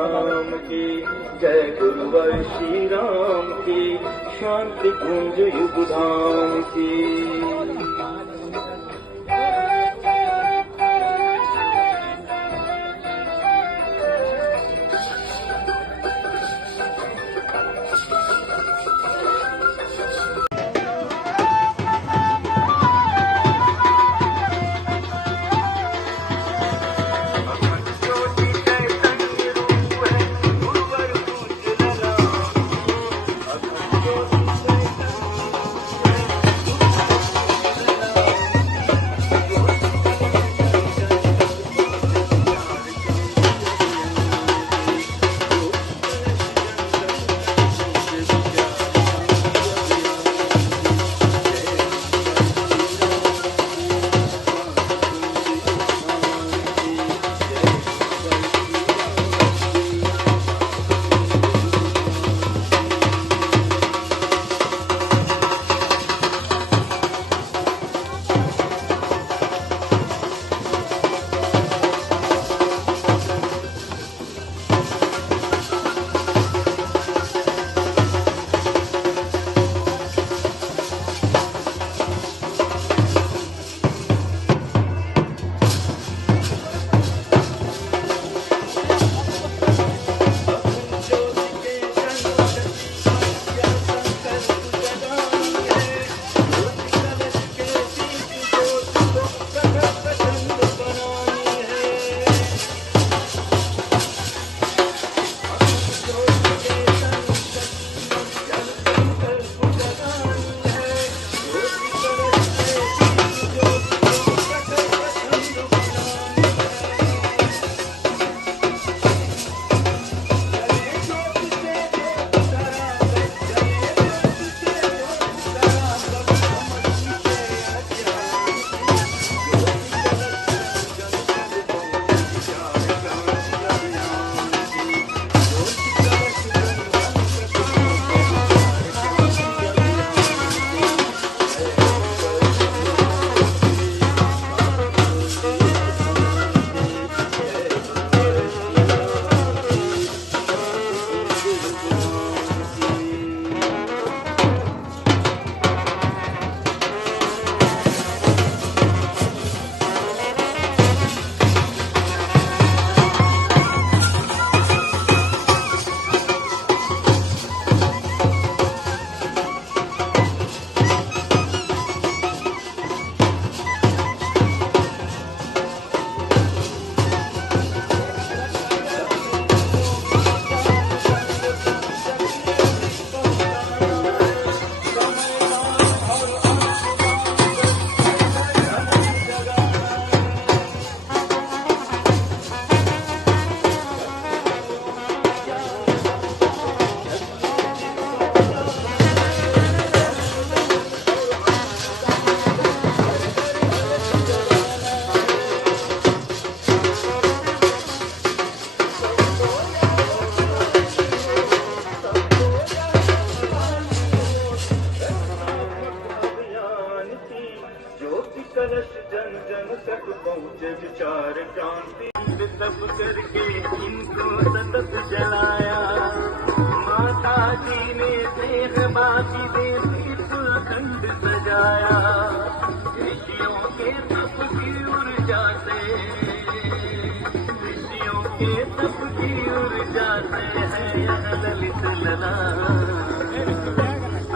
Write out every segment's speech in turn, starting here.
धाम की, जय गुरुवर श्री राम की, शांति कुंज युग धाम की।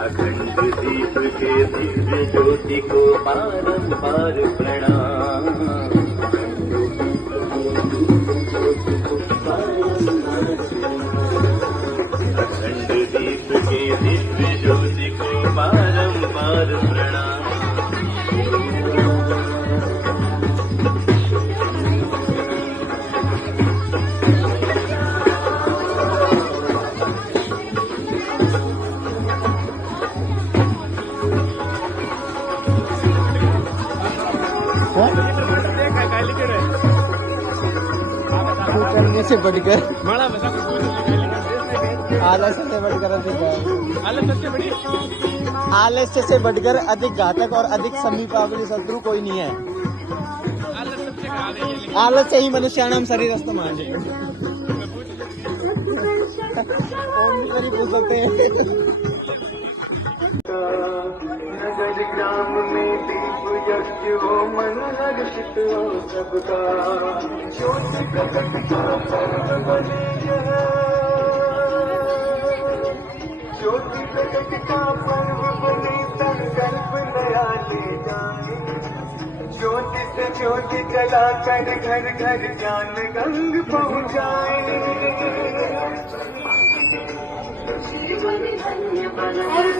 अखंड दीप के दिव्य ज्योति को बारंबार प्रणाम। अखंड दीप के दिव्य ज्योति को बारंबार प्रणाम। करने से बढ़कर आलस्य से बढ़कर आलस्य से बढ़कर अधिक घातक और अधिक समीपावली शत्रु कोई नहीं है। आलस्य ही मनुष्याणाम शरीरस्थम। ओम भी तो नहीं पूछ सकते। नगर ग्राम में दीप यज्ञ हो मन हर्षित हो सबका, ज्योति प्रकट का पर्व बने यह, ज्योति प्रकट का पर्व बने संकल्प नया ले जाए, ज्योति से ज्योति जला कर घर घर ज्ञान गंग पहुँचाए, जीवन धन्य बनाए।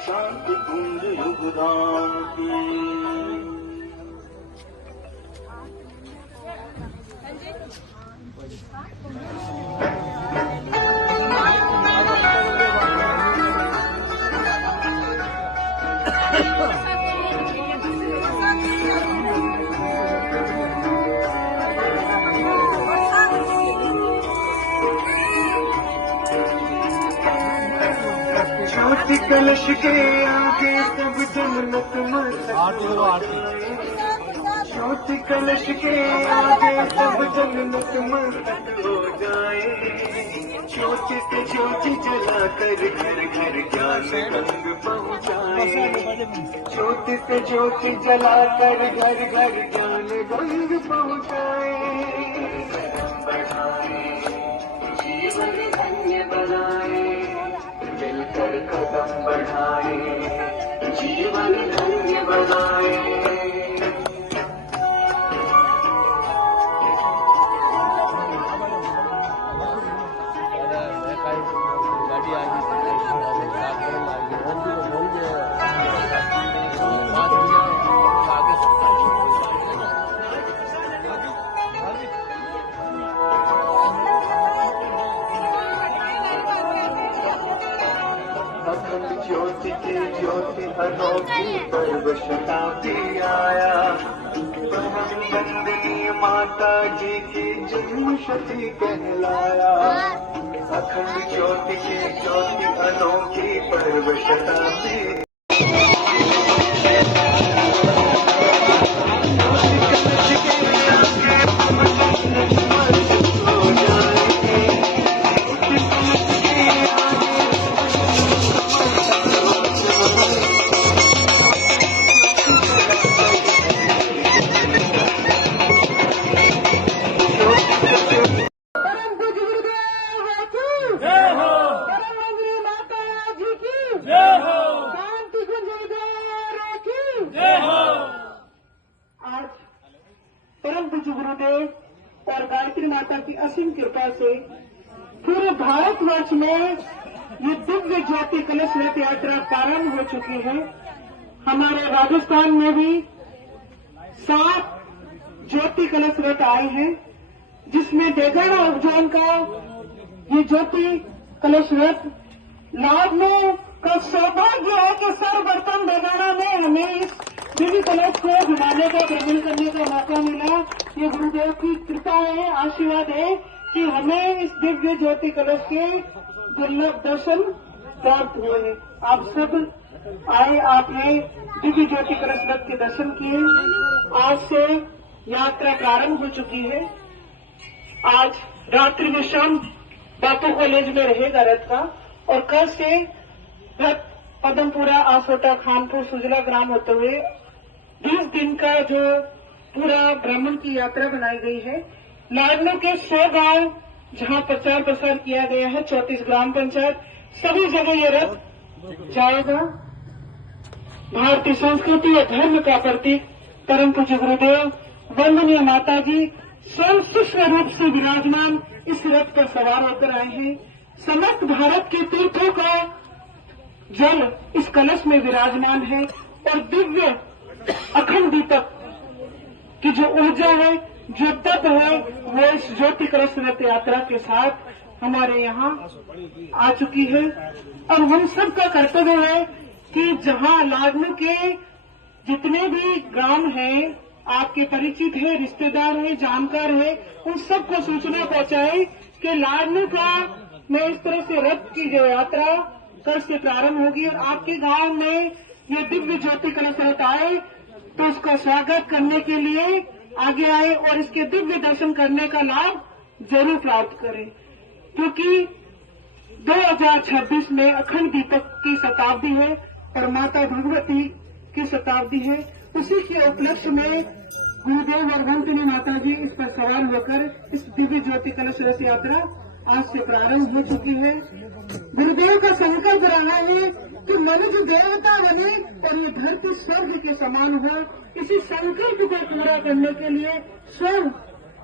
शांति कुंज युगधाम की। ज्योति कलश के आगे सब जन नतमस्तक हो जाए, ज्योति कलश के आगे सब जन नतमस्तक हो जाए, ज्योति से ज्योति जला कर घर घर ज्ञान गंग पहुँचाए, ज्योति से ज्योति जला कर घर घर ज्ञान गंग पहुँचाए, जीवन धन्य बनाए, मिलकर कदम बढ़ाए, जीवन धन्य बनाए। ज्योति के ज्योति अनोखी परवशता भी आया, परम वंदनीय माता जी की जन्म शती कहलाया, अखंड ज्योति के ज्योति अनोखी परवशता में परम पूज्य गुरुदेव और गायत्री माता की असीम कृपा से पूरे भारतवर्ष में ये दिव्य ज्योति कलश रथ यात्रा प्रारंभ हो चुकी है। हमारे राजस्थान में भी 7 ज्योति कलश रथ आए हैं, जिसमें डेगाना उपजोन का ये ज्योति कलश रथ लाभ का सौभाग्य है कि सर्वप्रथम डेगाना में हमें इस दिव्य कलश को घुमाने का भ्रमण करने का मौका मिला। ये गुरुदेव की कृपा है, आशीर्वाद है कि हमें इस दिव्य ज्योति कलश के दुर्लभ दर्शन प्राप्त हुए हैं। आप सब आए, आपने दिव्य ज्योति कलश रथ के दर्शन किए। आज से यात्रा प्रारंभ हो चुकी है। आज रात्रि में शाम बापू कॉलेज में रहेगा रथ का, और कल से रथ पदमपुरा, आसोटा, खानपुर, सुजला ग्राम होते हुए 20 दिन का जो पूरा भ्रमण की यात्रा बनाई गई है। लाडनों के 100 गांव जहां प्रचार प्रसार किया गया है, 34 ग्राम पंचायत, सभी जगह ये रथ जाएगा। भारतीय संस्कृति और धर्म का प्रतीक परम पूज्य गुरुदेव वंदनीय माता जी स्वयं सूक्ष्म रूप से विराजमान इस रथ पर सवार होकर आए हैं। समस्त भारत के तीर्थों का जल इस कलश में विराजमान है और दिव्य अखंड दीपक की जो ऊर्जा है, जो तप है, वो इस ज्योति कलश रथ यात्रा के साथ हमारे यहाँ आ चुकी है। और हम सबका कर्तव्य है कि जहाँ लाडनों के जितने भी ग्राम हैं, आपके परिचित है, रिश्तेदार है, जानकार है, उन सबको सूचना पहुंचाए कि लाडनों का में इस तरह से रथ की जो यात्रा कल से प्रारंभ होगी और आपके गांव में ये दिव्य ज्योति कलश रथ आए तो उसका स्वागत करने के लिए आगे आए और इसके दिव्य दर्शन करने का लाभ जरूर प्राप्त करें, क्योंकि 2026 में अखंड दीपक की शताब्दी है और माता भगवती की शताब्दी है। उसी के उपलक्ष्य में गुरुदेव और वंदनीय माता जी इस पर सवार होकर इस दिव्य ज्योति कलश रथ यात्रा आज से प्रारंभ हो चुकी है। गुरुदेव का संकल्प रहा है कि मनुष्य देवता बने और ये धरती स्वर्ग के समान हो। इसी संकल्प को पूरा करने के लिए स्वयं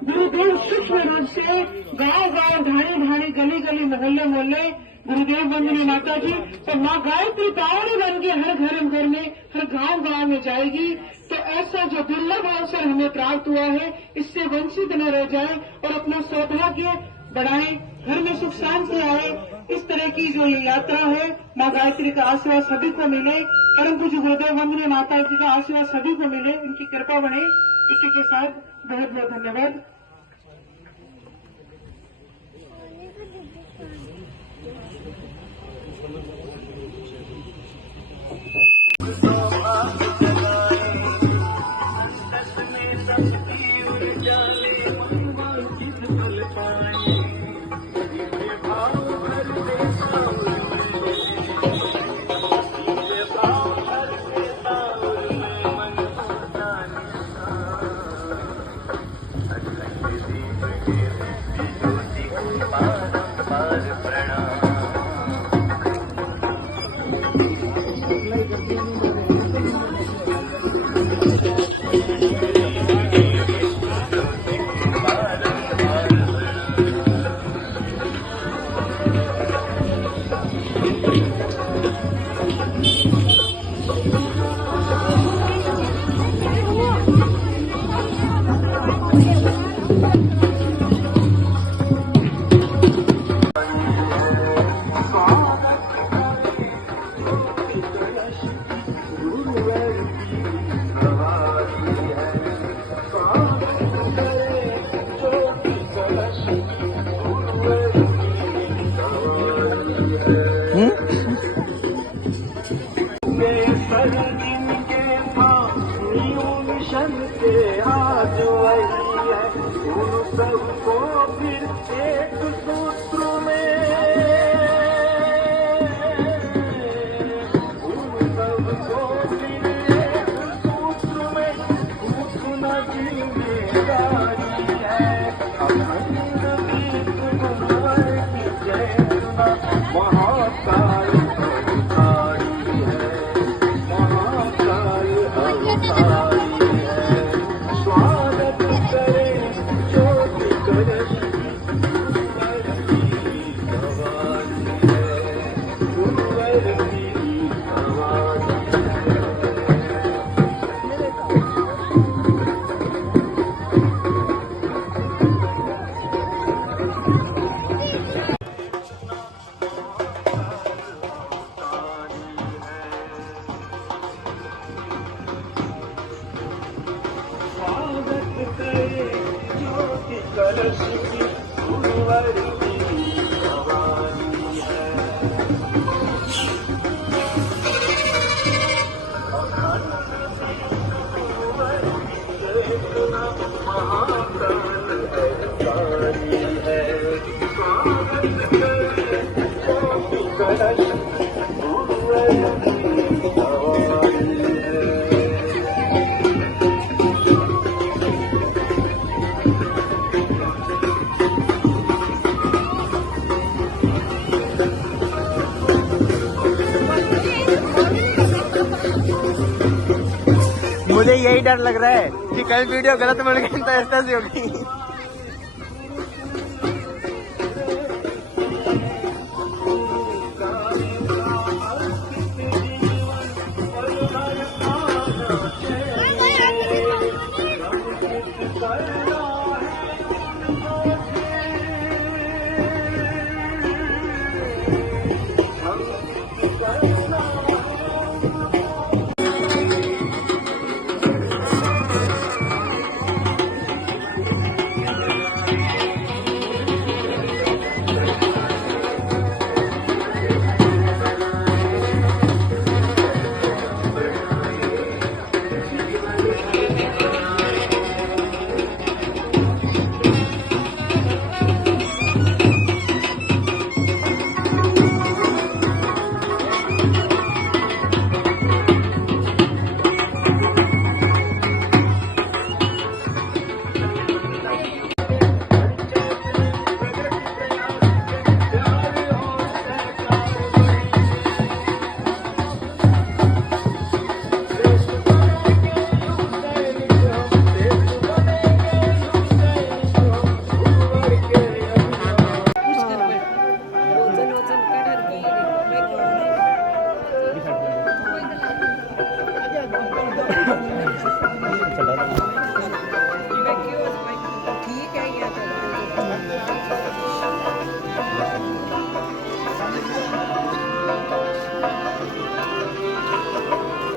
गुरुदेव सूक्ष्म रूप से गांव-गांव, ढाणी-ढाणी, गली-गली, मोहल्ले-मोहल्ले गुरुदेव वंदनीय माता जी और माँ गायत्री पावनी बन के हर घर में, हर गांव-गांव में जाएगी। तो ऐसा जो दुर्लभ अवसर हमें प्राप्त हुआ है, इससे वंचित न रह जाए और अपना सौभाग्य बढ़ाए, घर में सुख शांति आए। इस तरह की जो ये यात्रा है, माँ गायत्री का आशीर्वाद सभी को मिले, परम पूज्य गुरुदेव वंदनीय माता जी का आशीर्वाद सभी को मिले, इनकी कृपा बढ़े। इसी के साथ बहुत बहुत धन्यवाद। मुझे यही डर लग रहा है कि कल वीडियो गलत बन गई तो ऐसा सी होगी।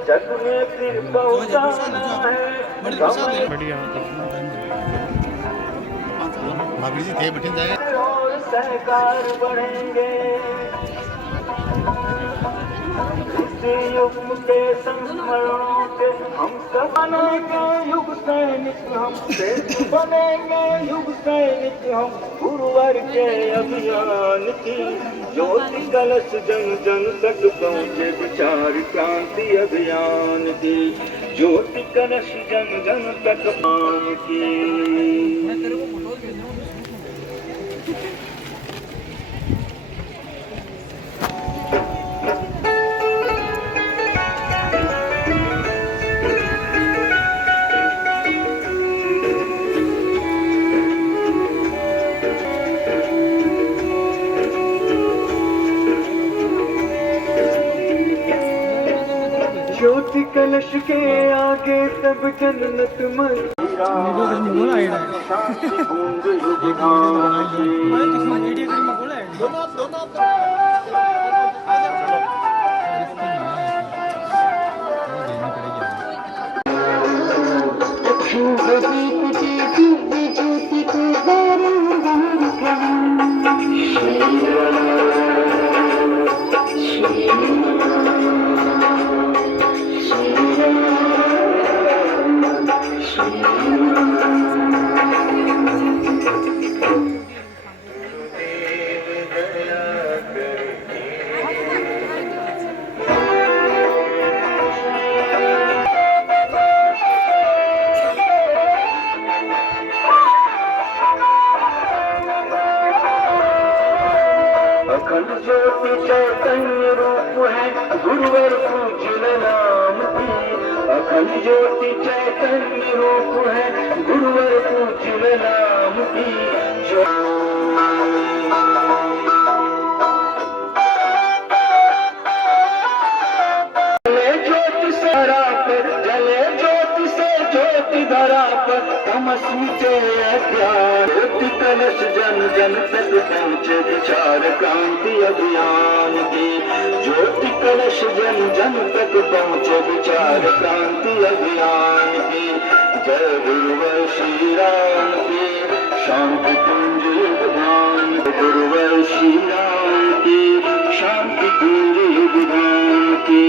जग में फिर पहुंचाना है और सहकार बढ़ेंगे। इस युग के संस्मरणों से हम सब बनेंगे युग सैनिक, हम देश बनेंगे युग सैनिक, हम गुरुवर के अभियान की ज्योति कलश जन जन तक पहुँचे, विचार क्रांति अभियान की ज्योति कलश जन जन तक पान की। ज्योति कलश के आगे सब जन्नत मंदिरा, शांति बूंद अखंड ज्योति चैतन्य रूप है गुरुवर पूज्य नाम की, अखंड ज्योति चैतन्य रूप है गुरुवर पूज्य नाम की। जले ज्योति से धरा पर, जले ज्योति से ज्योति धरा पर, तमस मिटे अज्ञान, ज्योति कलश जन जन तक पहुँचे, विचार क्रांति अभियान की ज्योति कलश जन जन तक पहुँचे, विचार क्रांति अभियान की। जय गुरुवर श्री राम की, शांति कुंज युगधाम, गुरुवर श्री राम की, शांति कुंज युगधाम की।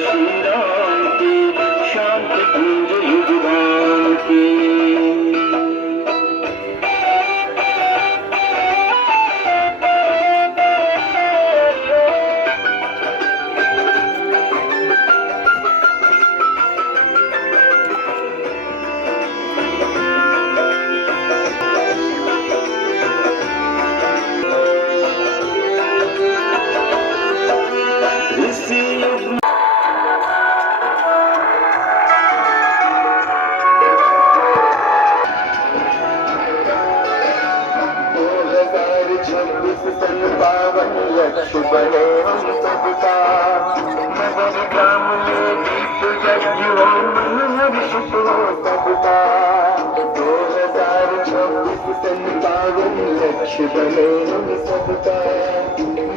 श्री राम की, शांति कुंज युगधाम की। बने हम सबका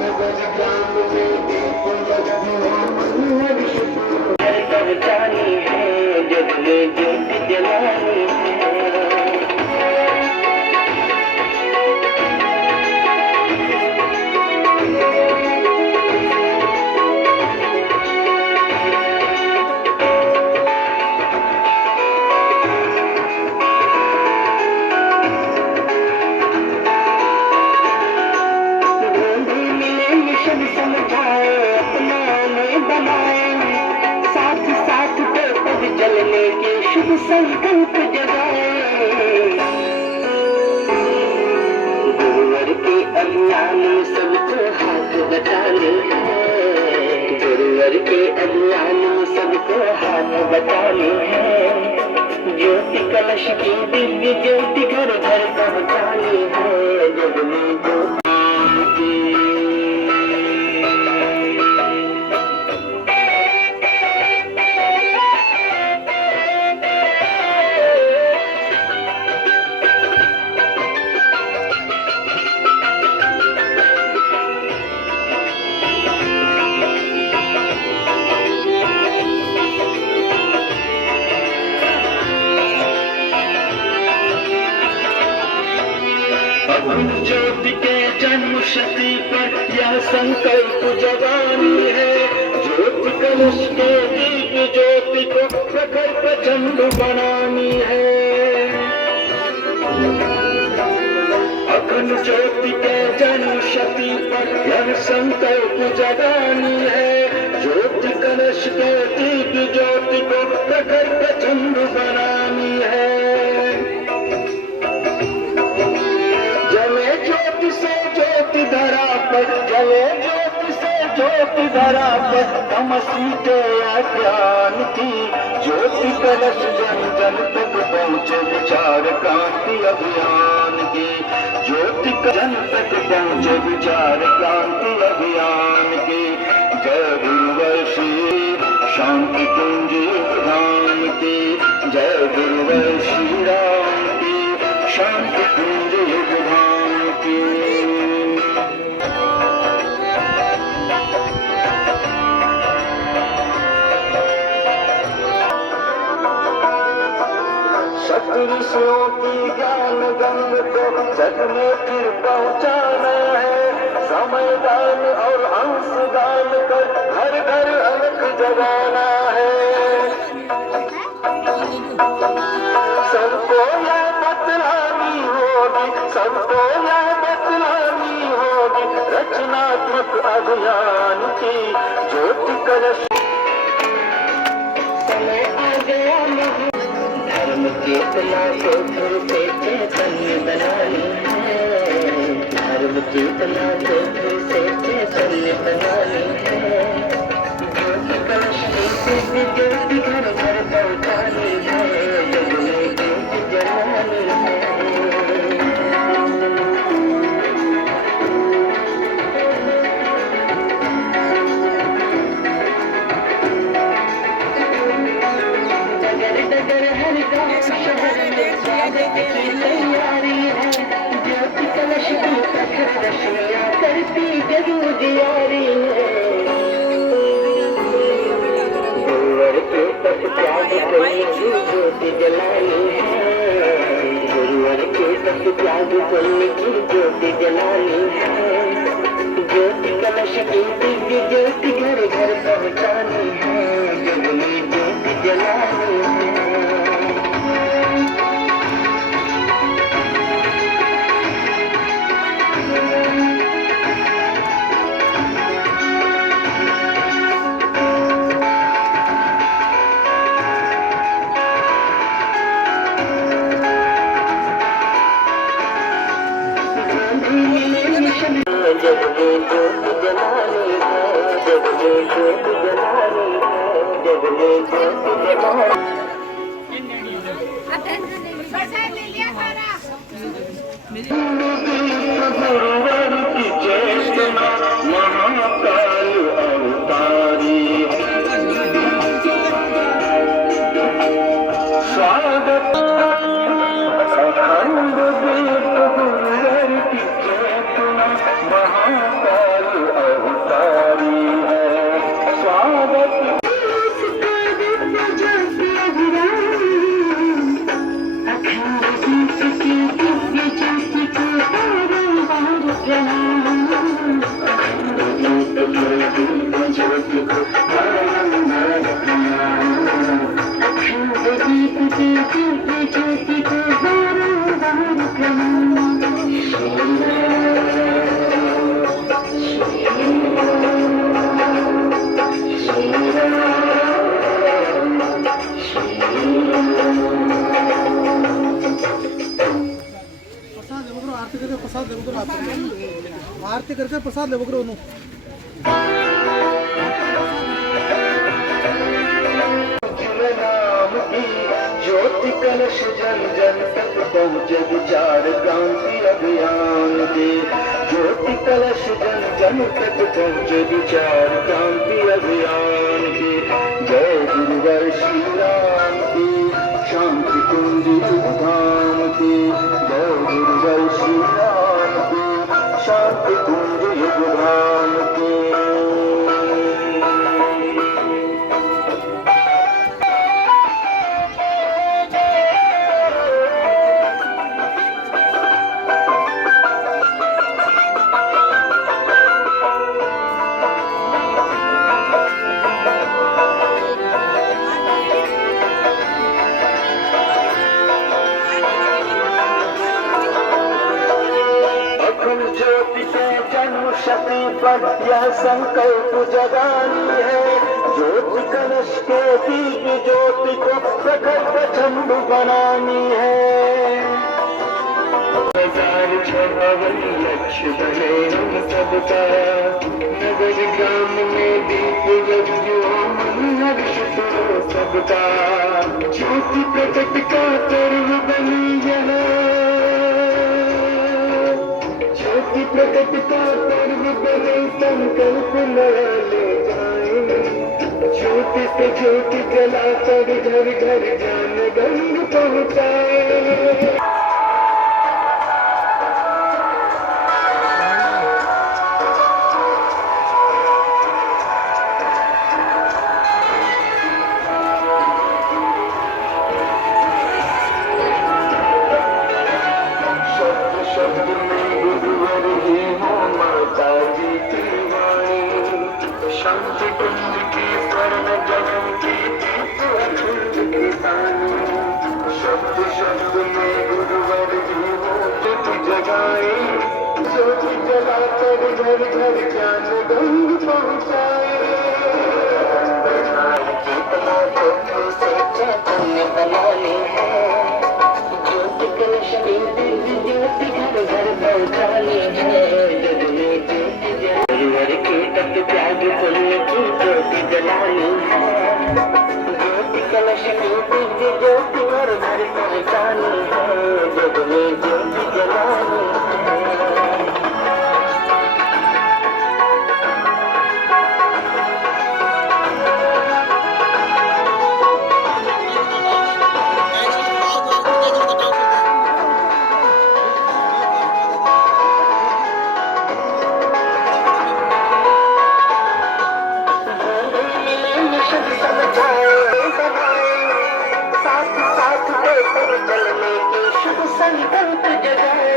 नगर ग्राम में दीप पहुंचानी है जग में ज्योति जलानी है। जलने के शुभ संकल्प जगाए गुरुवर के अभियान में सबको हाथ बटाने हैं। गुरुवर के अभियान में सबको हाथ बटाने हैं। ज्योति कलश की दिव्य ज्योति घर घर पहुंचानी है जग में ज्योति। ज्योति के जन्म शती पर यह संकल्प जगानी है। ज्योति कलश के दीप ज्योति को प्रखर प्रचंड बनानी है। अखंड ज्योति के जन्म शती पर यह संकल्प जगानी है। ज्योति कलश के दीप ज्योति को प्रखर प्रचंड बनानी है। धरा पर जले ज्योति से ज्योति धरा पर तमसी के अज्ञान की ज्योति कलश जन जन तक पहुँचे विचार क्रांति अभियान की। ज्योति जन तक पहुँचे विचार क्रांति अभियान की। जय गुरुवर श्री शांति कुंज धाम की। जय गुरुवर श्री राम की शांति कुंज धाम की। ऋषियों की ज्ञान गंग को जग में फिर पहुंचाना है। समय दान और अंश दान कर घर घर अलख जगाना है। सबको यह बतलानी होगी, सबको यह बतलानी होगी रचनात्मक अभियान की। ज्योति कलश समय आ गया धर्म चेतना को फिर से चैतन्य बनानी है। धर्म चेतना को फिर से चैतन्य बनानी है। ज्योति कलश की ज्योति घर घर पहुंचानी है जग में ज्योति जलानी है। डगर हर गाँव शहर में स्वागत की तैयारी है। ज्योति कलश की प्रखर रश्मियाँ करती जरूर यारी है। गुरुवर के तप त्याग करने की ज्योति जलानी है। गुरुवर के तप त्याग करने की ज्योति जलानी है। ज्योति कलश की दिव्य ज्योति घर घर पहुँचानी है जग में ज्योति जलानी है। जग में ज्योति जलानी है। जग में ज्योति जलानी है। जग में ज्योति जलानी गुरुवर की चेतना महाकाल अवतारी। स्वागत अखंड दीप गुरुवर की आरती करके प्रसाद ले बकरो नु नाम की ज्योति कलश जन जन तक पहुँचे विचार क्रांति अभियान के ज्योति कलश जन जन तक पहुँचे विचार क्रांति अभियान के जय गुरुवर श्री राम की शांति कुंज धाम की जय गुरुवर श्री राम की शांति कुंज धाम की शक्ति पर यह संकल्प जगानी है ज्योति कलश के दिव्य ज्योति को प्रखर प्रचंड बनानी है लक्ष्य बने हम सबका नगर ग्राम में दीप हर्षित हो सबका ज्योति प्रकट का पर्व बनी है ज्योति प्रकट का पर्व बने संकल्प नया ले जाए ज्योति से ज्योति जलाकर घर घर ज्ञान गंग पहुँचाए शांति कुंज की स्वर्ण जगन की अखंड की पानी शब्द शब्द में गुरुवर जी हो ज्योति जगाए ज्योति जलाकर घर घर ज्ञान गंग पहुँचाए चेतना ज्योति से चैतन्य बनानी है ज्योति कलश की दिव्य ज्योति घर घर पहुँचानी है त्याग पुण्य की ज्योति जलानी है ज्योति कलश की दिव्य ज्योति घर घर पहुँचानी है जग में ज्योति जलानी है संकल्प जगाए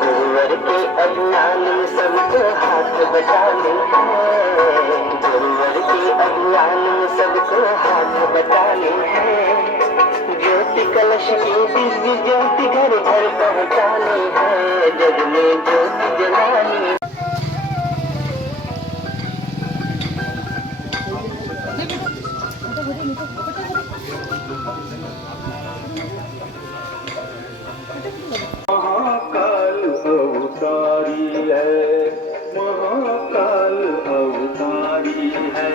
गुरुवर के अभियान में सबको हाथ बटाने हैं गुरुवर के अभियान में सबको हाथ बटाने हैं ज्योति कलश की दिव्य ज्योति घर घर पहुँचाने हैं जग में ज्योति जलानी महाकाल अवतारी है महाकाल अवतारी है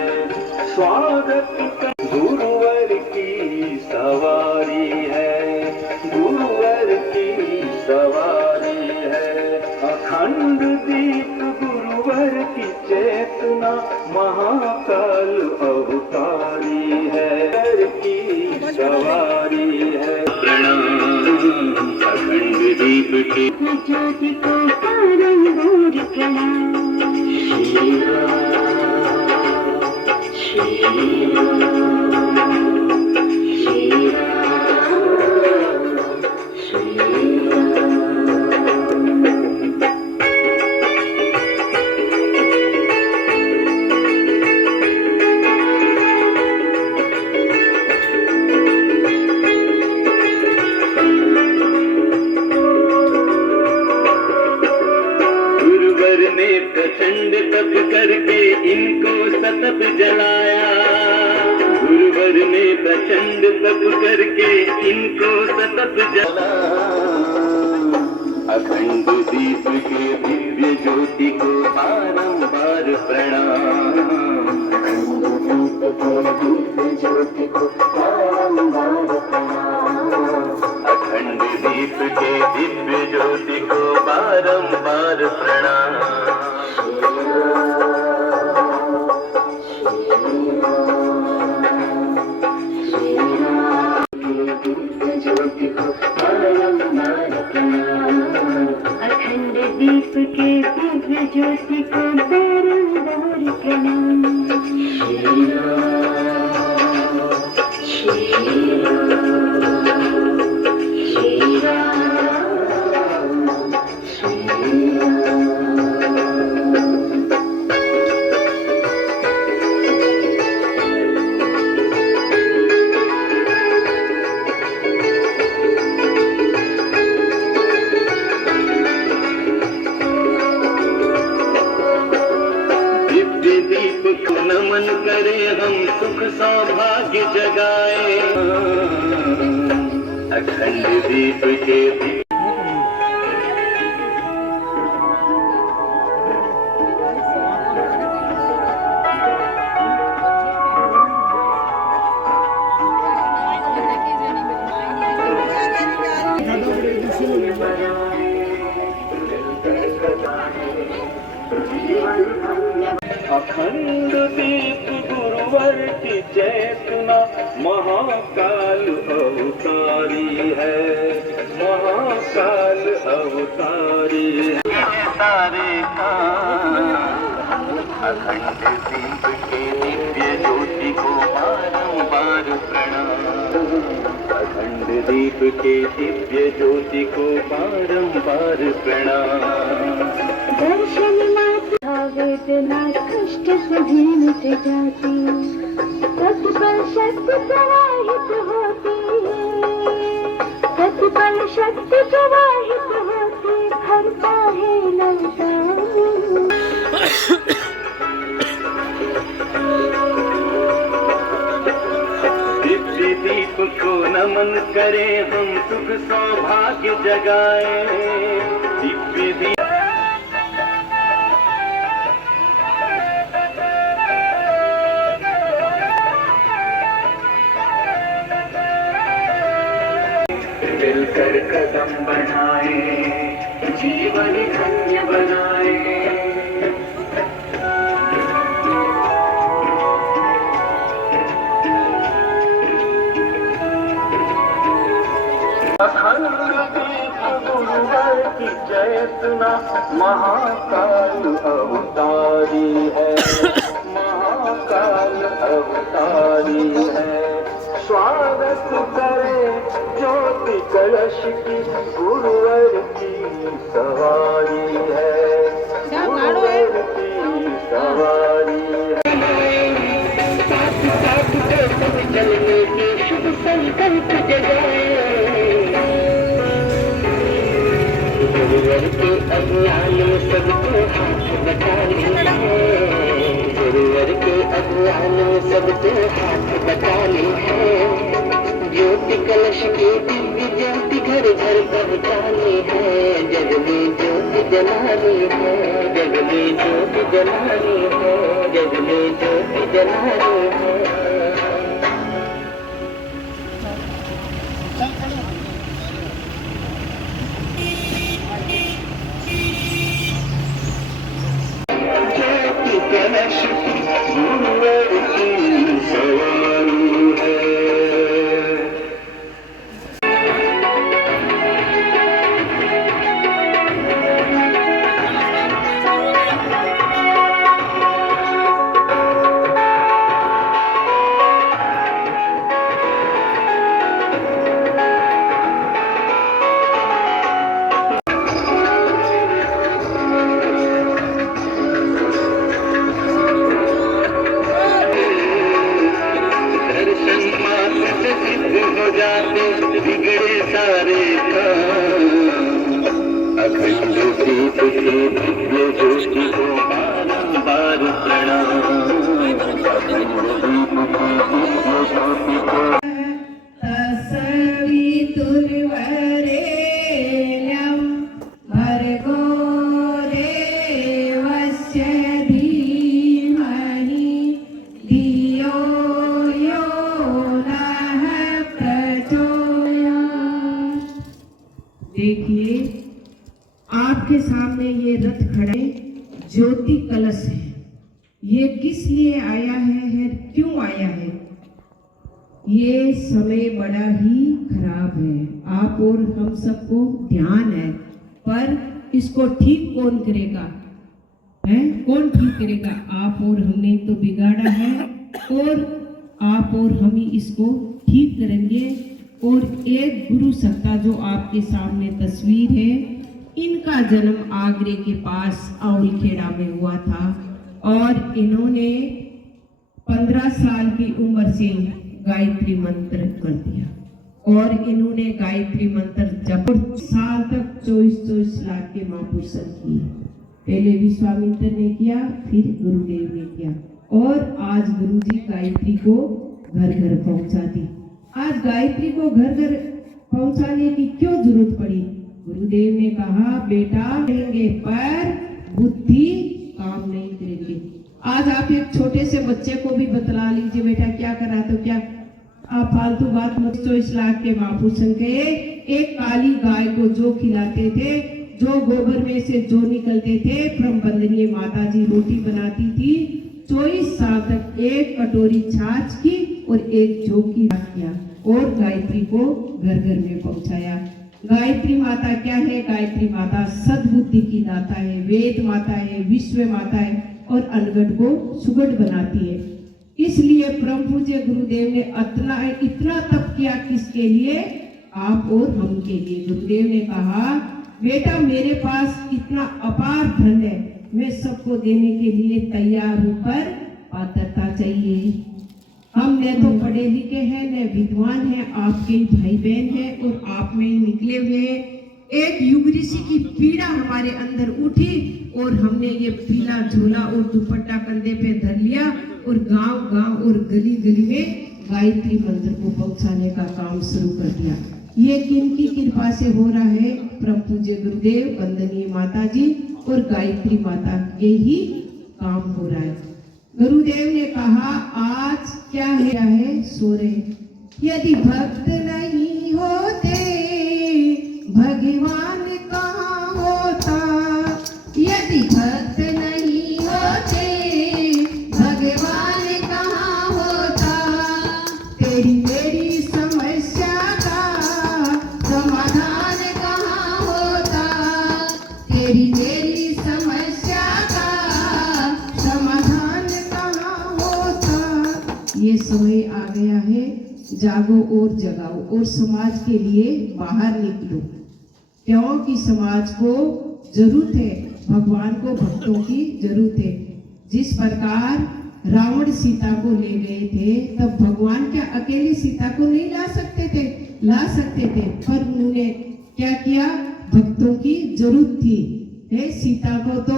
स्वागत गुरुवर की सवारी है गुरुवर की सवारी है अखंड दीप गुरुवर की चेतना महाकाल अवतारी है की सवारी है अखंड दीप की ज्योति को कारण गौर प्रणाम श्री राम श्री राम श्री राम श्री राम प्रचंड तप करके इनको सतत जलाया। गुरुवर ने प्रचंड तप करके इनको सतत जलाया। अखंड दीप के दिव्य ज्योति को बारंबार प्रणाम। अखंड दीप के दिव्य ज्योति को बारंबार प्रणाम। अखंड दीप के दिव्य ज्योति को बारंबार प्रणाम। नमन करे हम सुख सौभाग्य जगाए। अखंड दीप के अखंड दीप गुरुवर की चेतना महाकाल अवतारी है। महाकाल अवतारी है सारे का। अखंड दीप के दिव्य ज्योति को बारंबार प्रणाम। अखंड दीप के दिव्य ज्योति को बारंबार प्रणाम। वेदना कष्ट सभी मिट जाती, तत्पल शक्ति प्रवाहित होती, तत्पल शक्ति प्रवाहित होती, भरता है ललका। दिव्य दीप को नमन करें हम सुख सौभाग्य जगाए। दिव्य दीप मिलकर कदम बढ़ाए, जीवन धन्य बनाए। अखंड दीप गुरुवर की चेतना महाकाल अवतारी है। महाकाल अवतारी है। स्वागत करे ज्योति कलश की गुरुवर की सवारी है। गुरुवर की सवारी है। चलने के शुभ संकल्प जगाए। गुरुवर के अज्ञान में सबको हाथ बटाने हैं। गुरुवर के अज्ञान में सबको हाथ बटाने हैं। ज्योति कलश के दिव्य ज्योति घर घर पहुँचाने हैं। जग में ज्योति जलानी है। जग में ज्योति जलानी है। जग में ज्योति जलानी है। कलश गुरुवर की सवारी है। ये किस लिए आया है क्यों आया है। ये समय बड़ा ही खराब है, आप और हम सबको ध्यान है, पर इसको ठीक कौन करेगा है, कौन ठीक करेगा। आप और हमने तो बिगाड़ा है और आप और हम ही इसको ठीक करेंगे। और एक गुरु सत्ता जो आपके सामने तस्वीर है, इनका जन्म आगरे के पास औरी खेड़ा में हुआ था और इन्होंने 15 साल की उम्र से गायत्री मंत्र कर दिया और इन्होंने गायत्री मंत्र जप साल तक 24 लाख के महापुरुषन किए। पहले विश्वामित्र ने किया, फिर गुरुदेव ने किया और आज गुरुजी गायत्री को घर घर पहुंचा दी। आज गायत्री को घर घर पहुंचाने की क्यों जरूरत पड़ी। गुरुदेव ने कहा बेटा करेंगे पर बुद्धि काम नहीं करेंगे। आज आप एक छोटे से बच्चे को भी बतला लीजिए बेटा क्या करा, तो क्या आप फालतू बात मत। 24 लाख के महापुरुषन के एक काली गाय को जो खिलाते थे, जो गोबर में से जो निकलते थे, परम वंदनीय माता जी रोटी बनाती थी। 24 साल तक एक कटोरी छाछ की और एक जौ की किया और गायत्री को घर घर में पहुंचाया। गायत्री माता क्या है। गायत्री माता सद्बुद्धि की दाता है, वेद माता है, विश्व माता है और अनगढ़ को सुगढ़ बनाती है। इसलिए परम पूज्य गुरुदेव ने इतना तप किया किसके लिए, आप और हम के लिए। गुरुदेव ने कहा बेटा मेरे पास इतना अपार धन है, मैं सबको देने के लिए तैयार हूं, पर पात्रता चाहिए। हम न तो पढ़े लिखे हैं न विद्वान हैं, आपके ही भाई बहन हैं और आप में ही निकले हुए हैं। एक युग ऋषि की पीड़ा हमारे अंदर उठी और हमने ये पीला झोला और दुपट्टा कंधे पे धर लिया और गांव गांव और गली गली में गायत्री मंत्र को पहुंचाने का काम शुरू कर दिया। ये किनकी कृपा से हो रहा है, परम पूज्य गुरुदेव, वंदनीय माता जी और गायत्री माता के ही काम हो रहा है। गुरुदेव ने कहा आज क्या है सो रहे, यदि भक्त नहीं होते भगवान कहाँ होता, यदि भक्त नहीं होते भगवान कहाँ होता, तेरी मेरी समस्या का समाधान कहाँ होता, तेरी मेरी समस्या का समाधान कहाँ होता। ये समय आ गया है, जागो और जगाओ और समाज के लिए बाहर निकलो, क्योंकि समाज को जरूरत है, भगवान को भक्तों की जरूरत है। जिस प्रकार रावण सीता को ले गए थे, तब भगवान क्या अकेले सीता को नहीं ला सकते थे, ला सकते थे, पर उन्होंने क्या किया, भक्तों की जरूरत थी। सीता को तो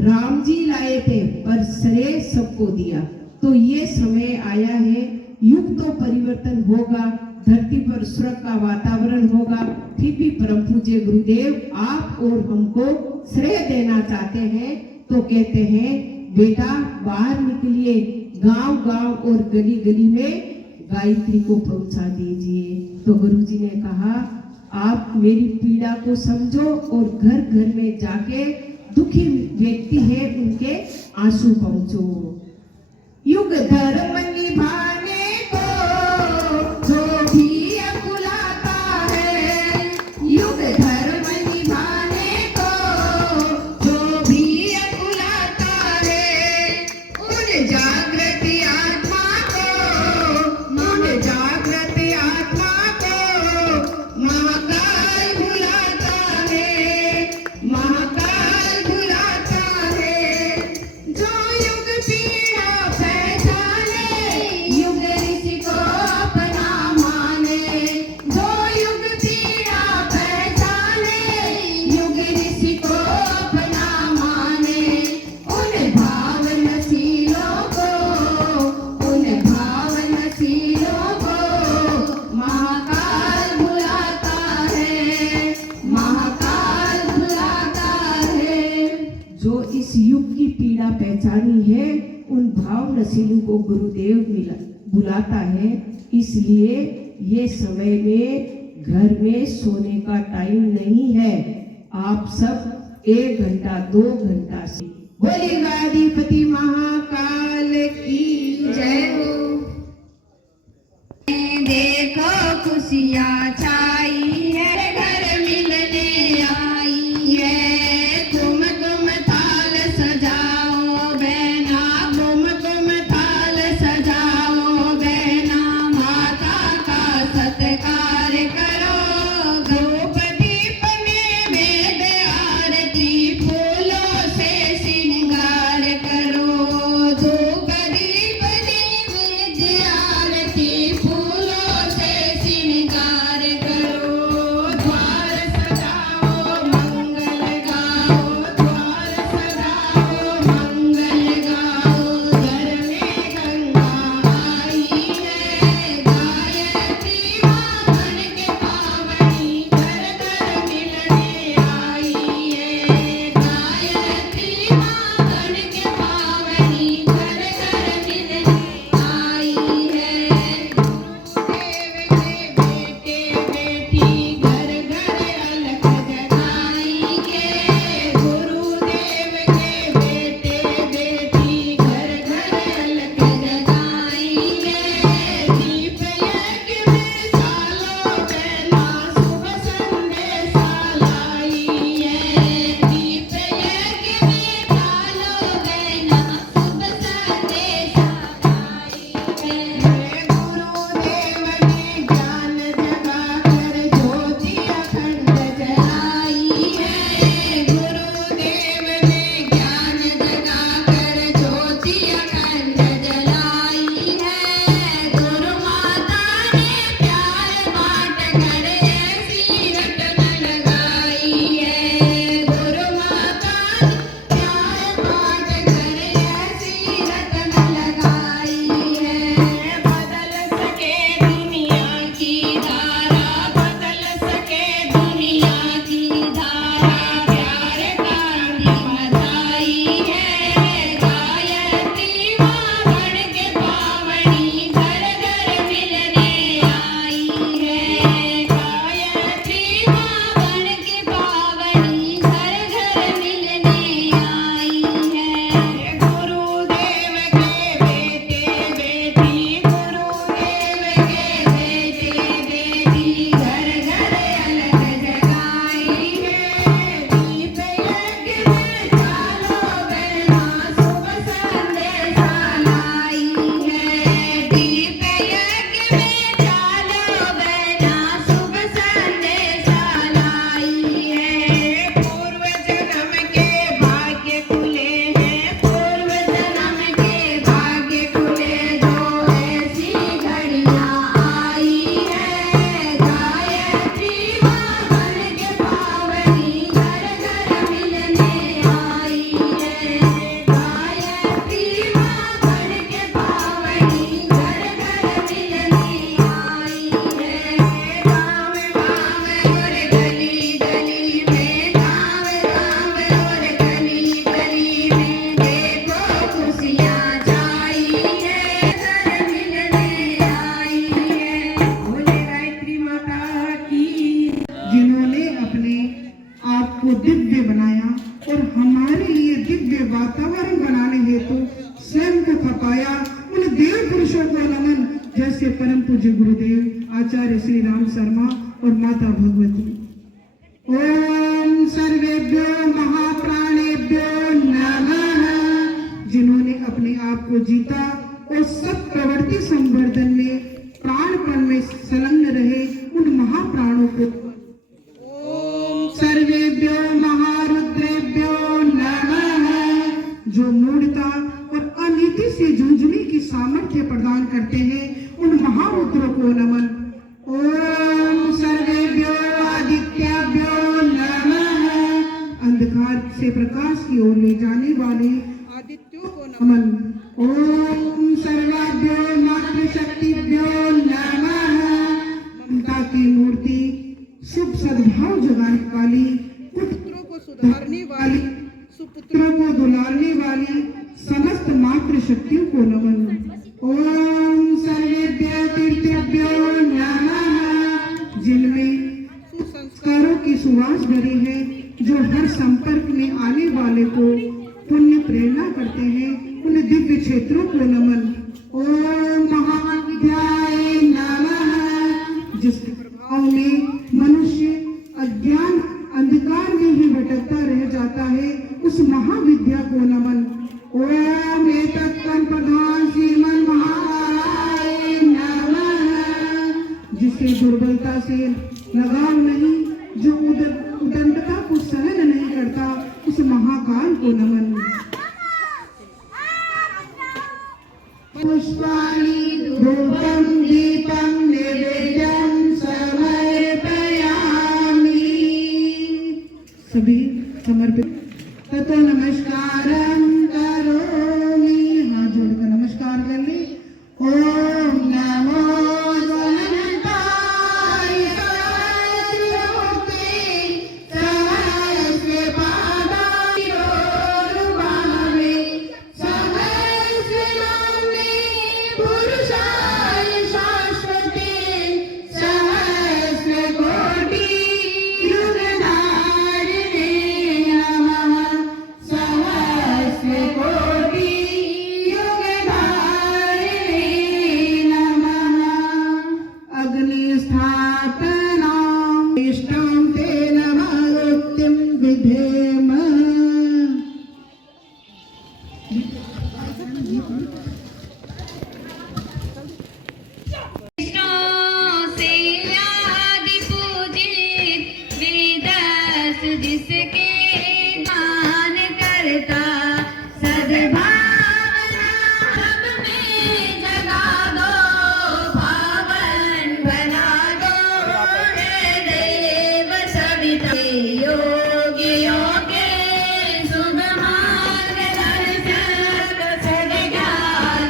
राम जी लाए थे पर श्रेय सबको दिया। तो ये समय आया है, युग तो परिवर्तन होगा, धरती पर स्वर्ग का वातावरण होगा, फिर भी परम पूज्य गुरुदेव आप और हमको श्रेय देना चाहते हैं। तो कहते हैं बेटा बाहर निकलिए, गांव गांव और गली गली में गायत्री को पहुंचा दीजिए। तो गुरुजी ने कहा आप मेरी पीड़ा को समझो और घर घर में जाके दुखी व्यक्ति है उनके आंसू पहुंचो। युग धर्म निभाने को जो भी अकुलाता है, युग धर्म निभाने को जो भी अकुलाता है, उन जागृत आत्मा को, उन जागृत आत्मा को महाकाल भुलाता है, महाकाल भुलाता है। जो युग पीड़ा पहचाने, युग ऋषि को अपना माने, जो युग पीड़ा पहचाने, युग ऋषि को अपना माने, उन भावनशीलों को, उन भावनशीलों को महाकाल बुलाता है, महाकाल बुलाता है। जो इस युग की पीड़ा पहचानी है, उन भाव नशीलों को गुरुदेव बुलाता है। इसलिए ये समय में घर में सोने का टाइम नहीं है, आप सब 1 घंटा 2 घंटा से बोलिए गणाधिपति महाकाल। पुरुषों को नमन, जैसे परम पूज्य गुरुदेव आचार्य श्री राम शर्मा और माता भगवती। ओम सर्वेभ्यो महाप्राणेभ्यो नमः। जिन्होंने अपने आप को जीता और सब प्रवृत्ति संवर्धन में प्राणपण में संलग्न रहे उन महाप्राणों को ओम सर्वेभ्यो महारुद्रेभ्यो नमः। जो मूढ़ता और अनीति से जूझने की सामर्थ्य प्रदान करते हैं उन महारुद्रों को नमन। ओम सर्वेभ्यो आदित्याभ्यो नमः। अंधकार से प्रकाश की ओर ले जाने वाले आदित्यों को नमन। ओम सर्वाभ्यो मातृशक्तिभ्यो नमः। ममता की मूर्ति, शुभ सद्भाव जगाने वाली, पुत्रों को सुधारने वाली, सुपुत्रों को दुलारने वाली समस्त मातृ शक्तियों को नमन। ओम सर्वेभ्यो तीर्थेभ्यो नमः। जिनमें सुसंस्कारों की सुवास भरी है, जो हर संपर्क में आने वाले को पुण्य प्रेरणा करते हैं, उन दिव्य क्षेत्रों को नमन। ओम महाविद्याय नमः। जिसके प्रभाव में मनुष्य अज्ञान अंधकार में ही भटकता रह जाता है, उस महाविद्या को नमन। ओम एतत्तम प्रधान श्रीमन महाराय नमः। जिसे दुर्बलता से लगाव नहीं, जो उदंडता को सहन नहीं करता, उस महाकाल को नमन। पुष्पाणि धूपं दीपं नैवेद्यं समर्पयामि। सभी समर्पित। ततो नमस्कारं करोमि। हाथ जोड़कर नमस्कार कर ले। ओम नमो गणपताय सर्वमूर्ते सहस्र पादाय भावे सहस्र नामे पुरुषाय शाश्वते सहस्र कोटि युगधारिणे नमः। सहस्र कोटि युगधारिणे नमः। अग्नि स्थापना इष्टं ते नमः युक्तिं विधेम। से आदि पूजित वेदस जिसके मान करता सद्भावना सब में जगा दो, पावन बना दो देव सविता। योगियों के शुभ मार्ग दर्शक सद्ज्ञान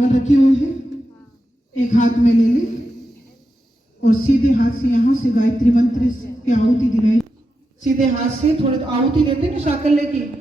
चावल रखे हुए हैं, एक हाथ में ले ले और सीधे हाथ से यहाँ से गायत्री मंत्र की आहुति दिलाई। सीधे हाथ से थोड़े तो आहुति देते ना शाकल लेके।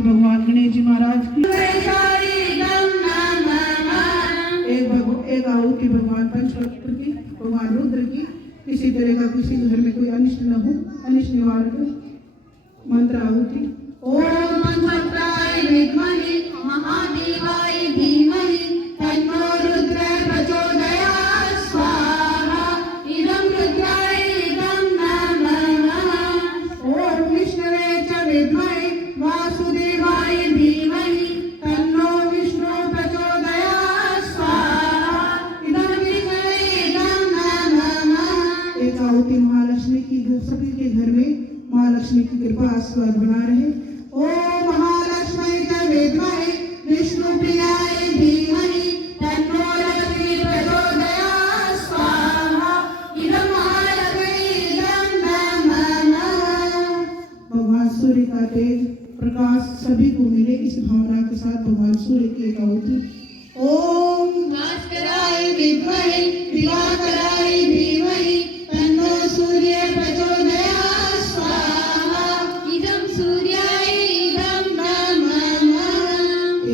भगवान गणेश जी महाराज की, एक आहुति भगवान पंचवक्त्र की, भगवान रुद्र की। किसी तरह का किसी घर में कोई अनिष्ट न हो, अनिष्ट निवारक मंत्र आहुति। ओम पंचवक्त्राय विद्महे महादेवाय धीमहि तन्नो रुद्रः प्रचोदयात् स्वाहा। इदं रुद्राय इदं नमः। ओम विष्णवे च विद्महे वासुदेवाय धीमहि तन्नो विष्णु प्रचोदयात् स्वाहा। इदं विष्णवे इदं नमः। एक आहुति महालक्ष्मी की, सभी के घर में महालक्ष्मी की कृपा आशीर्वाद बना रहे। ओम महालक्ष्मी च विद्महे विष्णुप्रियाय धीमहि तन्नो लक्ष्मी प्रचोदयात् स्वाहा। इदं महालक्ष्मी इदं नमः। भगवान सूर्य का तेज प्रकाश सभी को मिले, इस भावना के साथ भगवान सूर्य की एक आहुति। ओम भास्कराय विद्महे दिवाकराय धीमहि तन्नो सूर्य प्रचोदयात् स्वाहा। इदं सूर्याय इदं नमः।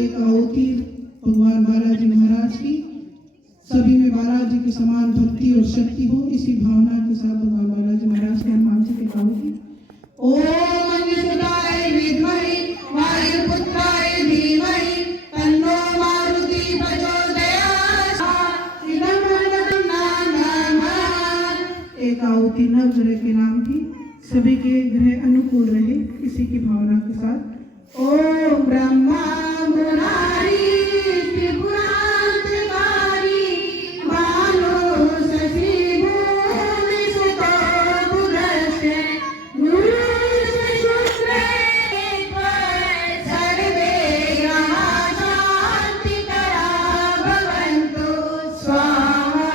एक आहुति भगवान बालाजी महाराज की, सभी में बालाजी की समान भक्ति और शक्ति हो, इसी भावना के साथ भगवान बालाजी महाराज के हनुमान जी की आहुति। ओम अन्नसुताय विद्महे वायुपुत्राय धीमहि तन्नो मारुति प्रचोदयात् स्वाहा। इदं नमः। एक आहुति नवग्रह के नाम की, सभी के ग्रह अनुकूल रहे, इसी की भावना के साथ। ओम ब्रह्मा मुरारी त्रिपुरांतकारी मानो शशि भूमि सुतो बुधस्य गुरुर्स शुक्रे सर्वे ग्रहाः शान्तिकरा भवन्तु स्वाहा।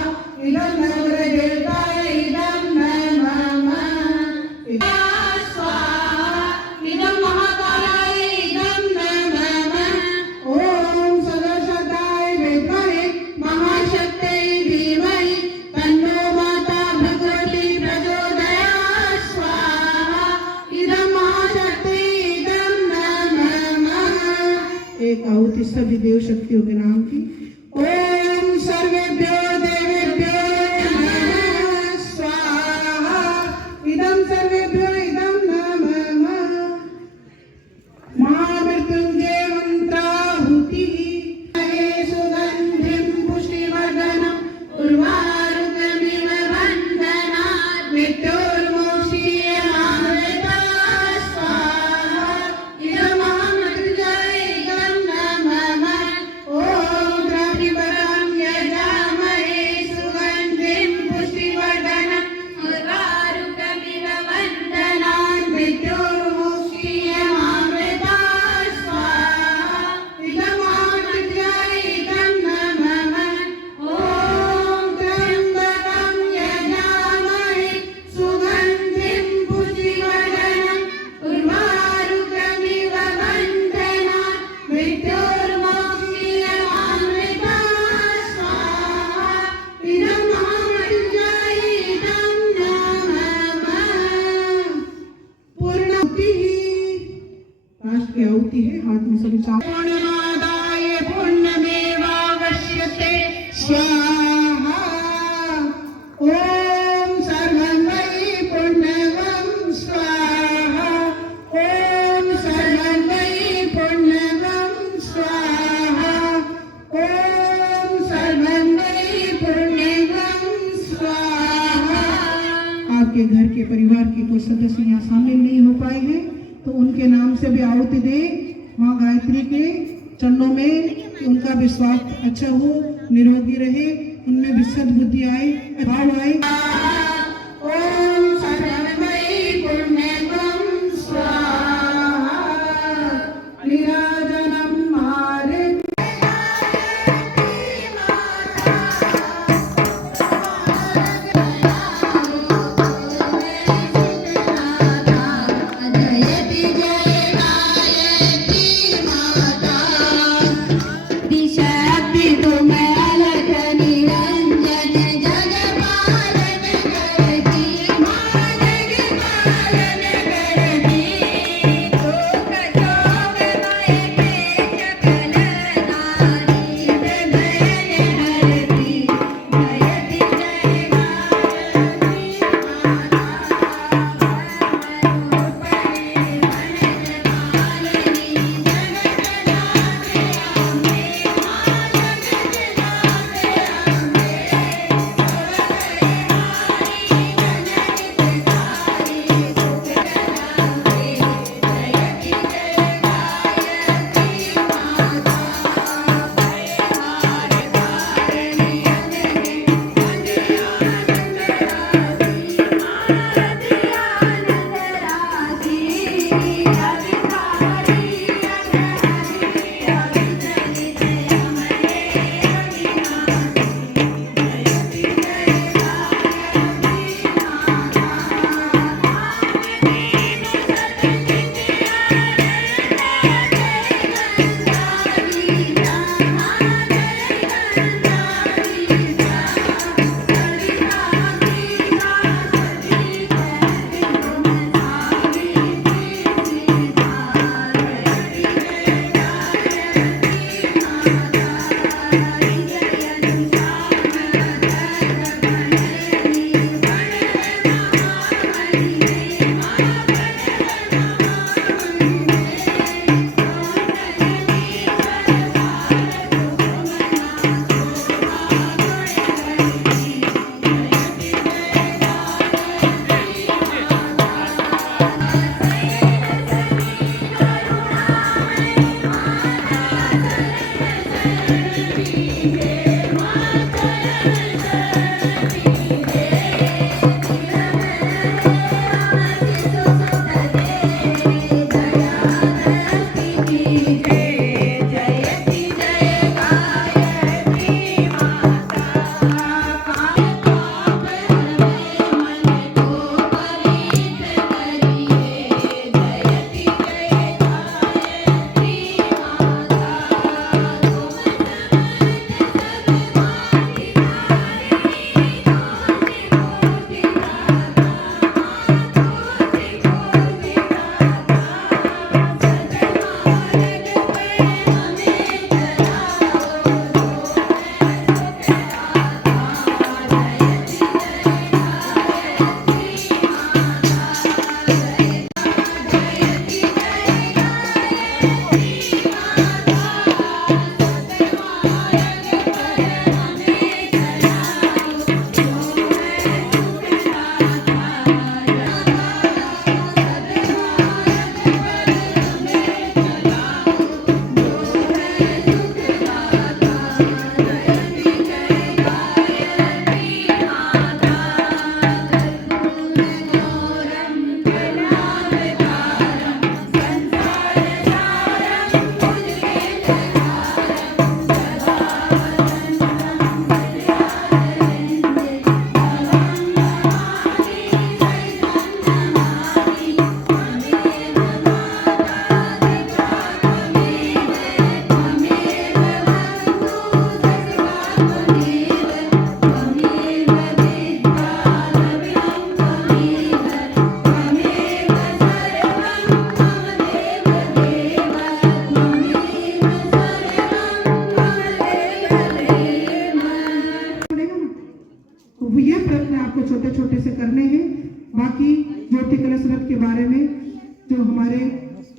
इदं नवग्रहदेवताय इदं नमः। स्वाहा। इदं महाकालाय इदं नमः। ओम सदाशिवाय विद्महे महाशक्त्यै धीमहि तन्नो माता भगवती प्रचोदयात् स्वाहा। इदं महाशक्त्यै इदं नमः। एक आहुति सभी देव शक्तियों के नाम की। ओम सर्वेभ्यो देवेभ्यो नमः स्वाहा। इदं सर्वेभ्यो इदं नमः। महामृत्युंजय मंत्राहुति। सुगन्धिं पुष्टिवर्धनम् उर्वारुकमिव बन्धनात् मृत्योर्मोक्षीयमामृतात् स्वाहा। इदं महामृत्युंजय इदं नमः। ओम द्राविडवरं यजामहे से भी आहुति दें माँ गायत्री के चरणों में, उनका भी स्वास्थ्य अच्छा हो, निरोगी रहे, उनमें भी सद्बुद्धि आए, भाव आए। ओम सर्वमयी पुण्यकं स्वाहा नीराजनम मारे जयति जय गायत्री माता दिशक्ति तुम अलख निरंजन जगपालन करती माँ जगपालन करती लोक शोभमय केश कलनारी जगन हरती जयति जय गायत्री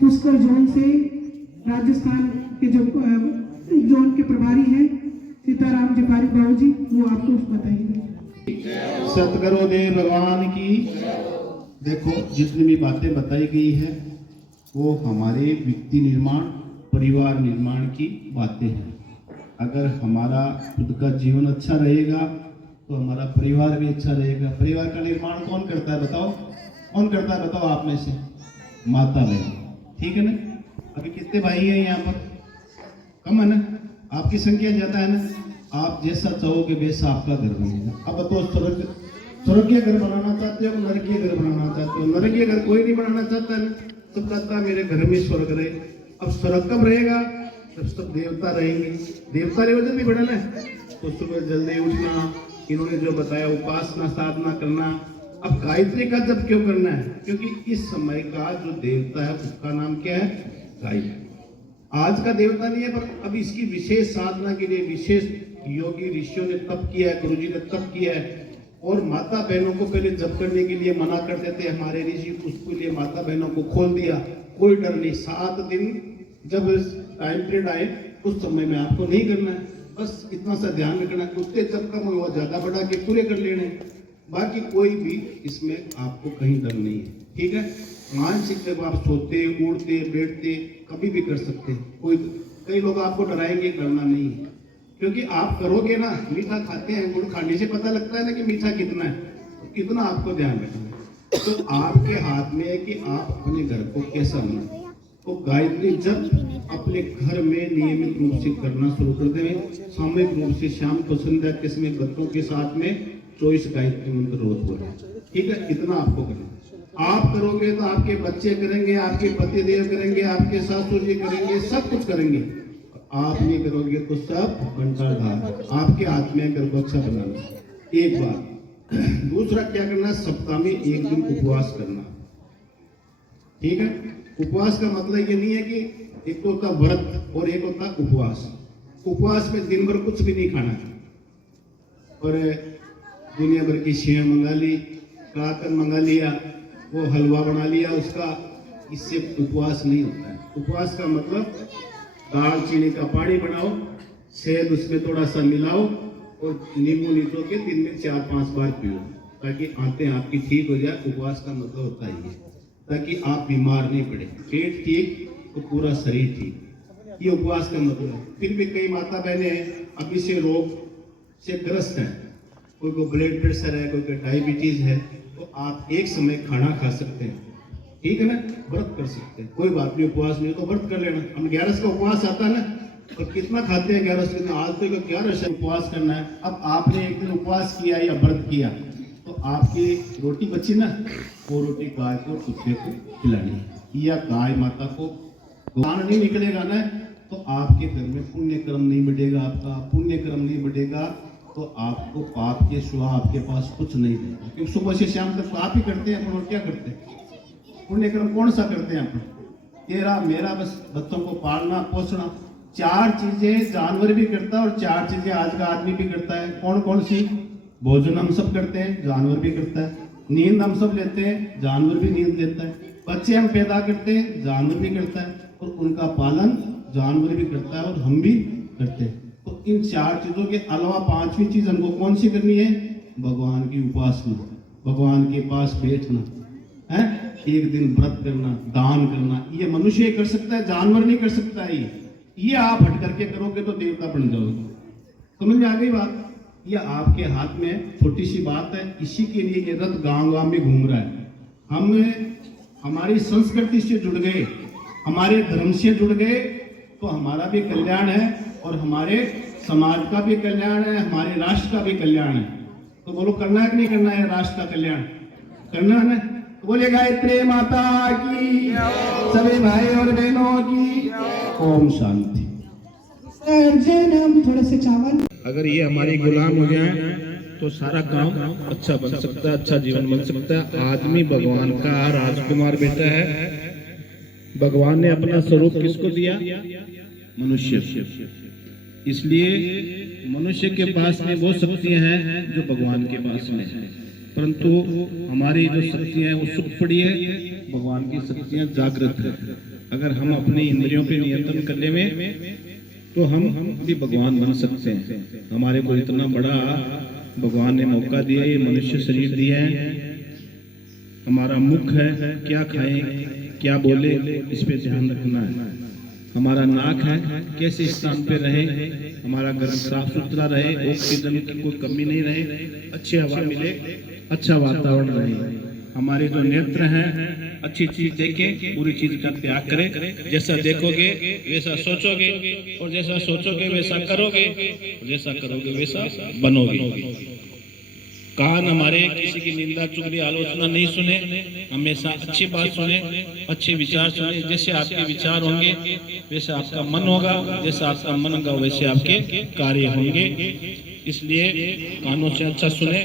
पुष्कर जोन से राजस्थान के जो जोन के प्रभारी हैं सीताराम जी पारिक बाबू जी, वो आपको बताएंगे। सतगुरुदेव भगवान की। देखो जितनी भी बातें बताई गई है वो हमारे व्यक्ति निर्माण, परिवार निर्माण की बातें हैं। अगर हमारा खुद का जीवन अच्छा रहेगा तो हमारा परिवार भी अच्छा रहेगा। परिवार का निर्माण कौन करता है बताओ? कौन करता है बताओ आप में से? माता बहन, ठीक है ना? अभी कितने भाई हैं यहाँ पर? कम है ना? आपकी संख्या ज़्यादा है ना? आप जैसा चाहोगे वैसा आपका घर बनेगा। अब बताओ, स्वर्गीय घर बनाना चाहते हो, नरकीय घर बनाना चाहते हो? नरकीय घर कोई नहीं बनाना चाहता है ना, सब चाहता है मेरे घर में स्वर्ग रहे। अब स्वर्ग कब रहेगा? जब सब देवता रहेंगे। देवता रेवजन भी बढ़ना है तो सुबह जल्दी उठना, इन्होंने जो बताया उपासना साधना करना। अब गायत्री का जब क्यों करना है? क्योंकि इस समय का जो देवता है उसका नाम क्या है? गायत्री। आज का देवता नहीं है, पर अब इसकी विशेष साधना के लिए विशेष योगी ऋषियों ने तप किया है, गुरुजी ने तप किया है। और माता बहनों को पहले जप करने के लिए मना करते थे हमारे ऋषि, उसके लिए माता बहनों को खोल दिया। कोई डर नहीं, 7 दिन जब टाइम पीरियड आए उस समय में आपको नहीं करना है, बस इतना सा ध्यान रखना है। उससे जब कम हुआ ज्यादा बढ़ा के पूरे कर लेने, बाकी कोई भी इसमें आपको कहीं डर नहीं है, ठीक है? मानसिक जब आप सोते उड़ते बैठते कभी भी कर सकते हैं। कोई कई लोग आपको डराएंगे, करना नहीं है, क्योंकि आप करोगे ना। मीठा खाते हैं, गुड़ खाने से पता लगता है ना कि मीठा कितना है, कितना आपको ध्यान रखना है। तो आपके हाथ में है कि आप अपने घर को कैसा बनाए। तो गायत्री जब अपने घर में नियमित रूप से करना शुरू कर दें, सामूहिक रूप से शाम को संध्या के समय बच्चों के साथ में 24 गायत्री मंत्र रोज बोले, ठीक है? इतना आपको करना। आप करोगे तो आपके बच्चे करेंगे, आपके पति देव करेंगे, आपके ससुर जी करेंगे, सब कुछ करेंगे। आप नहीं करोगे तो सब घंटाधार। आपके हाथ में घर को अच्छा बनाना, एक बात। दूसरा क्या करना? सप्ताह में 1 दिन उपवास करना, ठीक है? उपवास का मतलब ये नहीं है कि एक तो होता व्रत और एक होता उपवास। उपवास में दिन भर कुछ भी नहीं खाना और दुनिया भर की सेव मंगा ली, काकन मंगा लिया, वो हलवा बना लिया उसका, इससे उपवास नहीं होता है। उपवास का मतलब दाल चीनी का पानी बनाओ, शहद उसमें थोड़ा सा मिलाओ और नींबू निचो के दिन में 4-5 बार पियो, ताकि आंतें आपकी ठीक हो जाए। उपवास का मतलब होता है ताकि आप बीमार नहीं पड़े। पेट ठीक तो पूरा शरीर ठीक, ये उपवास का मतलब है। फिर भी कई माता बहनें हैं अभी से रोग से ग्रस्त हैं, कोई को ब्लड प्रेशर है, कोई को डायबिटीज है, तो आप एक समय खाना खा सकते हैं, ठीक है ना? व्रत कर सकते हैं, कोई बात नहीं। उपवास नहीं तो व्रत कर लेना। हम 11 का उपवास आता है ना, और कितना खाते हैं 11 के दिन? आज तो 11 से उपवास करना है। अब आपने एक दिन उपवास किया या व्रत किया तो आपकी रोटी बची ना, वो रोटी गाय को कुत्ते को खिलानी है, या गाय माता को दान नहीं निकलेगा ना तो आपके घर में पुण्य कर्म नहीं बढ़ेगा। आपका पुण्य कर्म नहीं बढ़ेगा तो आपको पाप के सिवा आपके पास कुछ नहीं रहेगा, क्योंकि सुबह से शाम तक आप ही करते हैं। और क्या करते हैं? पुण्य कर्म कौन सा करते हैं अपन? तेरा मेरा बस बच्चों को पालना पोसना। 4 चीजें जानवर भी करता है और 4 चीजें आज का आदमी भी करता है। कौन कौन सी? भोजन हम सब करते हैं, जानवर भी करता है। नींद हम सब लेते हैं, जानवर भी नींद लेता है। बच्चे हम पैदा करते हैं, जानवर भी करता है। और उनका पालन जानवर भी करता है और हम भी करते हैं। तो इन 4 चीजों के अलावा 5वीं चीज हमको कौन सी करनी है? भगवान की उपासना, भगवान के पास बैठना है, एक दिन व्रत करना, दान करना। ये मनुष्य कर सकता है, जानवर नहीं कर सकता है। ये आप हट करके करोगे तो देवता बन जाओगे। समझ में आ गई बात? ये आपके हाथ में छोटी सी बात है। इसी के लिए ये रथ गांव में घूम रहा है। हम हमारी संस्कृति से जुड़ गए, हमारे धर्म से जुड़ गए तो हमारा भी कल्याण है और हमारे समाज का भी कल्याण है, हमारे राष्ट्र का भी कल्याण है। तो बोलो, करना है कि नहीं करना है? राष्ट्र का कल्याण करना है ना? तो बोले गायत्री माता की, सभी भाई और बहनों की ओम शांति। हम थोड़े से चावल, अगर ये हमारे गुलाम हो जाए तो सारा काम अच्छा बन सकता है, अच्छा जीवन बन सकता है। आदमी भगवान का राजकुमार बेटा है। भगवान ने अपना स्वरूप किसको दिया? मनुष्य। इसलिए मनुष्य के पास में वो शक्तियां हैं जो भगवान के पास में है, परंतु हमारी जो शक्तियां हैं वो सुख पड़ी है, भगवान की शक्तियां जागृत है। अगर हम अपनी इंद्रियों पे नियंत्रण कर ले तो हम भी भगवान बन सकते हैं। हमारे को इतना बड़ा भगवान ने मौका दिया, ये मनुष्य शरीर दिया है, हमारा मुख है, क्या खाएं क्या बोले इस पे ध्यान रखना है। हमारा नाक है कैसे स्थान पे रहे, हमारा घर साफ सुथरा रहे, ऑक्सीजन की कोई कमी नहीं रहे, अच्छी हवा मिले, अच्छा वातावरण रहे। हमारे जो नेत्र हैं अच्छी चीज देखें, पूरी चीज का त्याग करें। जैसा देखोगे वैसा सोचोगे, और जैसा सोचोगे वैसा करोगे, जैसा करोगे वैसा बनोगे। कान हमारे किसी की निंदा चुगली आलोचना नहीं सुने, हमेशा अच्छी बात सुने, अच्छे विचार सुने। जैसे आपके विचार होंगे वैसे आपका मन होगा, जैसा आपका मन होगा वैसे आपके कार्य होंगे। इसलिए कानों से अच्छा सुने,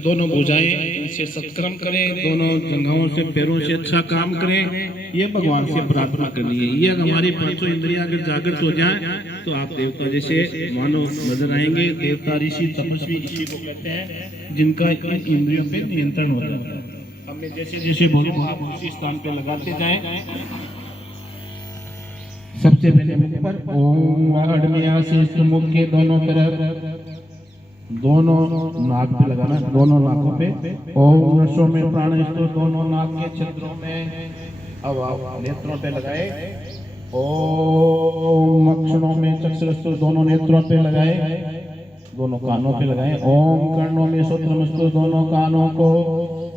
दोनों भुजाएं इनसे सत्कर्म करें, दोनों जंघाओं से पैरों से अच्छा काम करें। ये भगवान से प्रार्थना करनी है। ये हमारी पांचों इंद्रियां अगर जागृत हो जाएं तो आप देवता जैसे मानो नजर आएंगे। देवता ऋषि तपस्वी इसी को कहते हैं जिनका इन इंद्रियों पे नियंत्रण होता है। हमें जैसे जैसे बोलो आप उसी स्थान पे लगाते जाएं। सबसे पहले मुख पर ओम वागड़मियासीस, मुख के दोनों तरफ, दोनों नाक पे लगाना, दोनों नाकों पे। ओम रसों में प्राणस्तु, दोनों नाक के छिद्रों में। अब आप नेत्रों पे लगाए। ओम अक्षणों में चक्षुरस्तु, दोनों नेत्रों पे लगाए, दोनों कानों पे लगाए। ओम कर्णों में श्रोत्रमस्तु, दोनों कानों को,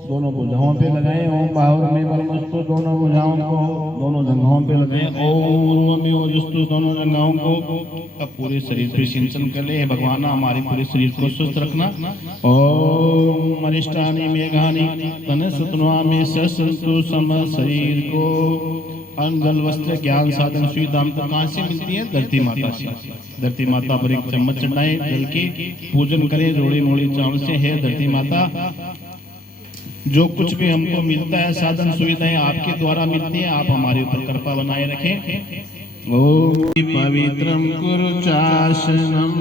दोनों भुजाओं पे लगाए। ओम बाहुर में बलमस्तु, दोनों भुजाओं को, दोनों जंघाओं पे लगाए। ओम में ओजस्तु, दोनों जंघाओं को। अब पूरे शरीर पे सिंचन कर ले। भगवान हमारे पूरे शरीर को स्वस्थ रखना। ओम अरिष्टानि मेघानि तनसतनुआमि ससंतु सम शरीर को। अन्न जल वस्त्र ज्ञान साधन सुविधा हमको कहाँ से मिलती है? धरती माता से। धरती माता पर एक चम्मच चढ़ाए जल की, पूजन करें रोड़ी मोड़ी चावल से। है धरती माता, जो कुछ भी हमको मिलता है साधन सुविधाएं आपके द्वारा मिलती है, आप हमारे ऊपर कृपा बनाए रखें। ओम पवित्रम कुरु चासनम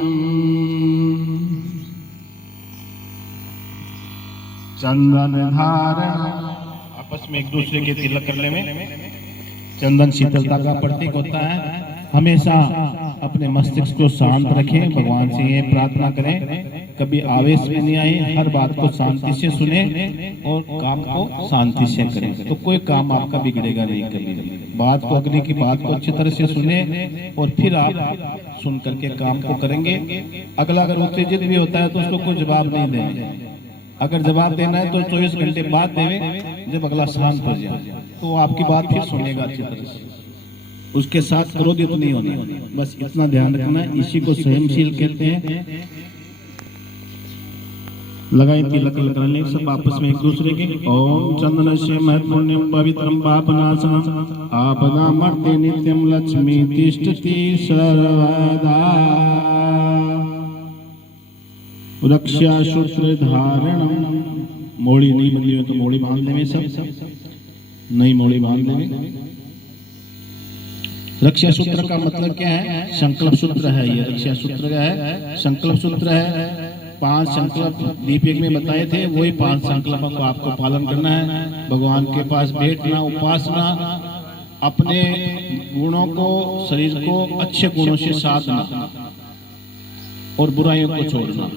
चंदन धारण। आपस में एक दूसरे के तिलक करने में चंदन शीतलता का प्रतीक होता है। हमेशा अपने मस्तिष्क को शांत रखें, भगवान से ये प्रार्थना करें कभी आवेश में नहीं आए, हर बात को शांति से सुने और काम को शांति से करें, तो कोई काम आपका बिगड़ेगा नहीं। कभी बात को, अग्नि की बात को अच्छी तरह से सुने और फिर आप सुन करके काम को करेंगे। अगला अगर उत्तेजित भी होता है तो उसको कोई जवाब नहीं देंगे। अगर जवाब देना है तो 24 घंटे बाद देवे, जब अगला शांत हो जाए तो आपकी बात फिर सुनेगा अच्छी तरह से। उसके साथ क्रोधित नहीं होना, बस इतना ध्यान रखना। इसी को संयमशील कहते हैं। लगाए तिलक लगाने सब आपस में एक दूसरे के। ओम चंदन से महत्वपूर्ण पवित्रम पापनाशनम आपदा मर्ते नित्यम लक्ष्मी तिष्ठति सर्वदा। रक्षा सूत्र धारणम, मोड़ी नहीं बंधी तो मोड़ी बांध लेवे, सब नई मोड़ी बांध लेवे। रक्षा सूत्र का मतलब क्या है? संकल्प सूत्र है। ये रक्षा सूत्र का है, संकल्प सूत्र है। 5 संकल्प दीपिक में बताए थे, वही 5 संकल्पों को आपको पालन करना है। भगवान के पास बैठना, उपासना, अपने गुणों को, शरीर को अच्छे गुणों से साधना और बुराइयों को छोड़ना।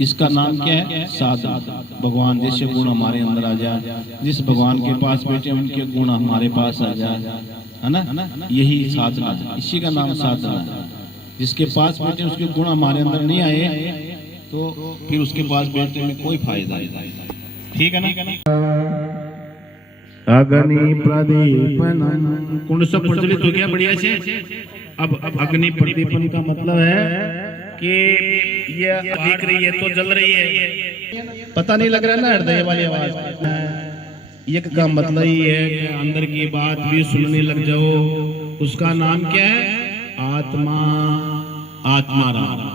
इसका नाम क्या है? साधना। भगवान जैसे गुण हमारे अंदर आ जाए, जिस भगवान के पास बैठे उनके गुण हमारे पास आ जाए, है ना? यही साधना है, इसी का नाम साधना है। जिसके पास बैठे उसके गुण हमारे अंदर नहीं आए तो फिर उसके पास बैठने में कोई फायदा नहीं। ठीक है ना? अग्नि प्रदीपन कुंड सब प्रज्वलित हो गया बढ़िया से। अब अग्नि प्रदीपन का मतलब है कि ये दिख रही है तो जल रही है, पता नहीं लग रहा ना हृदय वाली आवाज। यज्ञ का मतलब ही है कि अंदर की बात भी सुनने लग जाओ। उसका नाम क्या है? आत्मा। आत्माराम।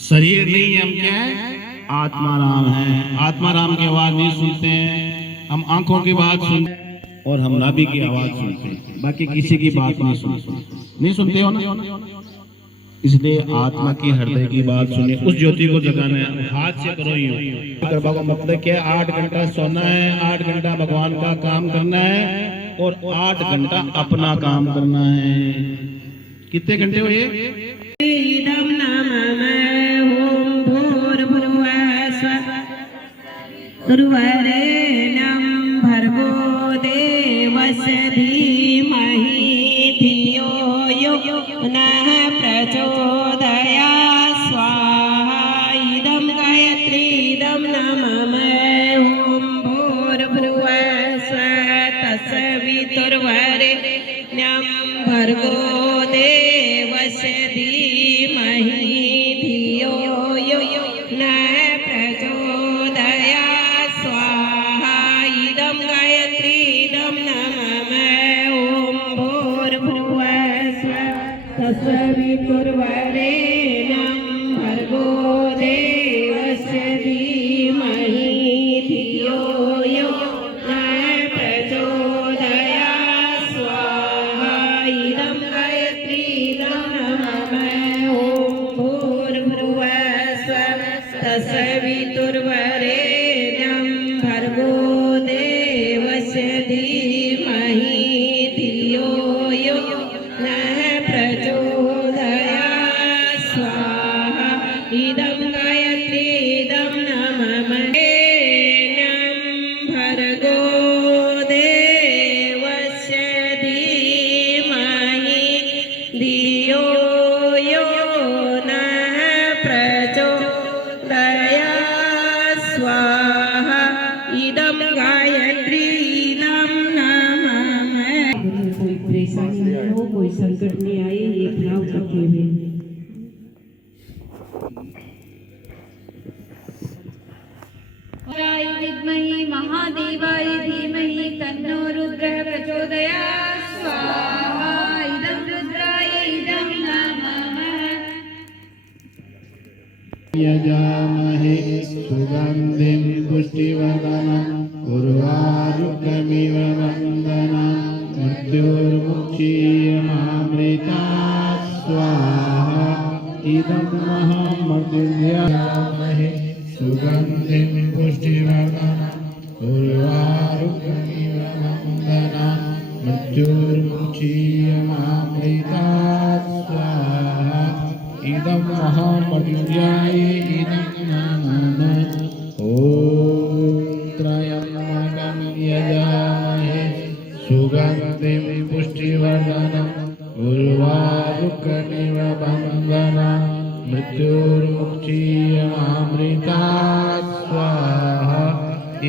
शरीर नहीं है, हम क्या है? आत्माराम है। आत्माराम की आवाज नहीं सुनते हैं हम, आंखों की बात सुनते हैं और हम नाभि की आवाज सुनते हैं, बाकी किसी की बात नहीं सुनते हो ना। इसलिए आत्मा की, हृदय की बात सुने, उस ज्योति को जगाना है। हाथ से करो यूं। गरबा का मतलब क्या? 8 घंटा सोना है, 8 घंटा भगवान का काम करना है और 8 घंटा अपना काम करना है। कितने घंटे हुए? इदं नमः ओम भूर्भुवः स्वः गुरुवरेण्यं भर्गो देवस्य धीमहि धियो यो नः प्रचोदयात् स्वाहा इदं गायत्रीदं नमः ॐ भूर्भुवः स्वः तत्सवितुर्वरेण्यं भर्गो देवस्य धीमहि धियो यो नः प्रचोदयात् स्वाहा इदं गायत्रीदं नमः ॐ भूर्भुवः स्वः तत्सवितुर्वरेण्यं भर्गो देवस्य धीमहि धियो यो नः प्रचोदयात् स्वाहा इदं गायत्रीदं नमः ॐ भूर्भुवः स्वः तत्सवितुर्वरेण्यं भर्गो देवस्य धीमहि धियो यो नः प्रचोदयात् स्वाहा इदं गायत्रीदं नमः भर्गो देवस्य धीमहि धियो यो नः प्रचोदयात् स्वाहा इदं गायत्रीदं नमः। कोई परेशानी न हो, कोई संकट नहीं आए, ये भाव करते हुए विद्महे महादेवाय धीमहि तन्नो रुद्रः प्रचोदयात् स्वाहा इदं रुद्राय इदं नमः यजामहे सुगन्धिं पुष्टिवर्धनम् उर्वारुकमिव वन्दनाम् मृत्युर्मुक्षीयमामृतात् स्वाहा इदं महामृत्युञ्जयामहे सुगन्धिं पुष्टिवर्धनम् उर्वारुकमिव वन्दनाम् मृत्युर्मुक्षीयमामृतात् स्वाहा इदं महामृत्युञ्जयाय इदं नमः ॐ त्र्यम्बकं यजामहे सुगन्धिं पुष्टिवर्धनम् उर्वारुकमिव वन्दनाम् मृत्युर्मुक्षीयमामृतात् स्वाहा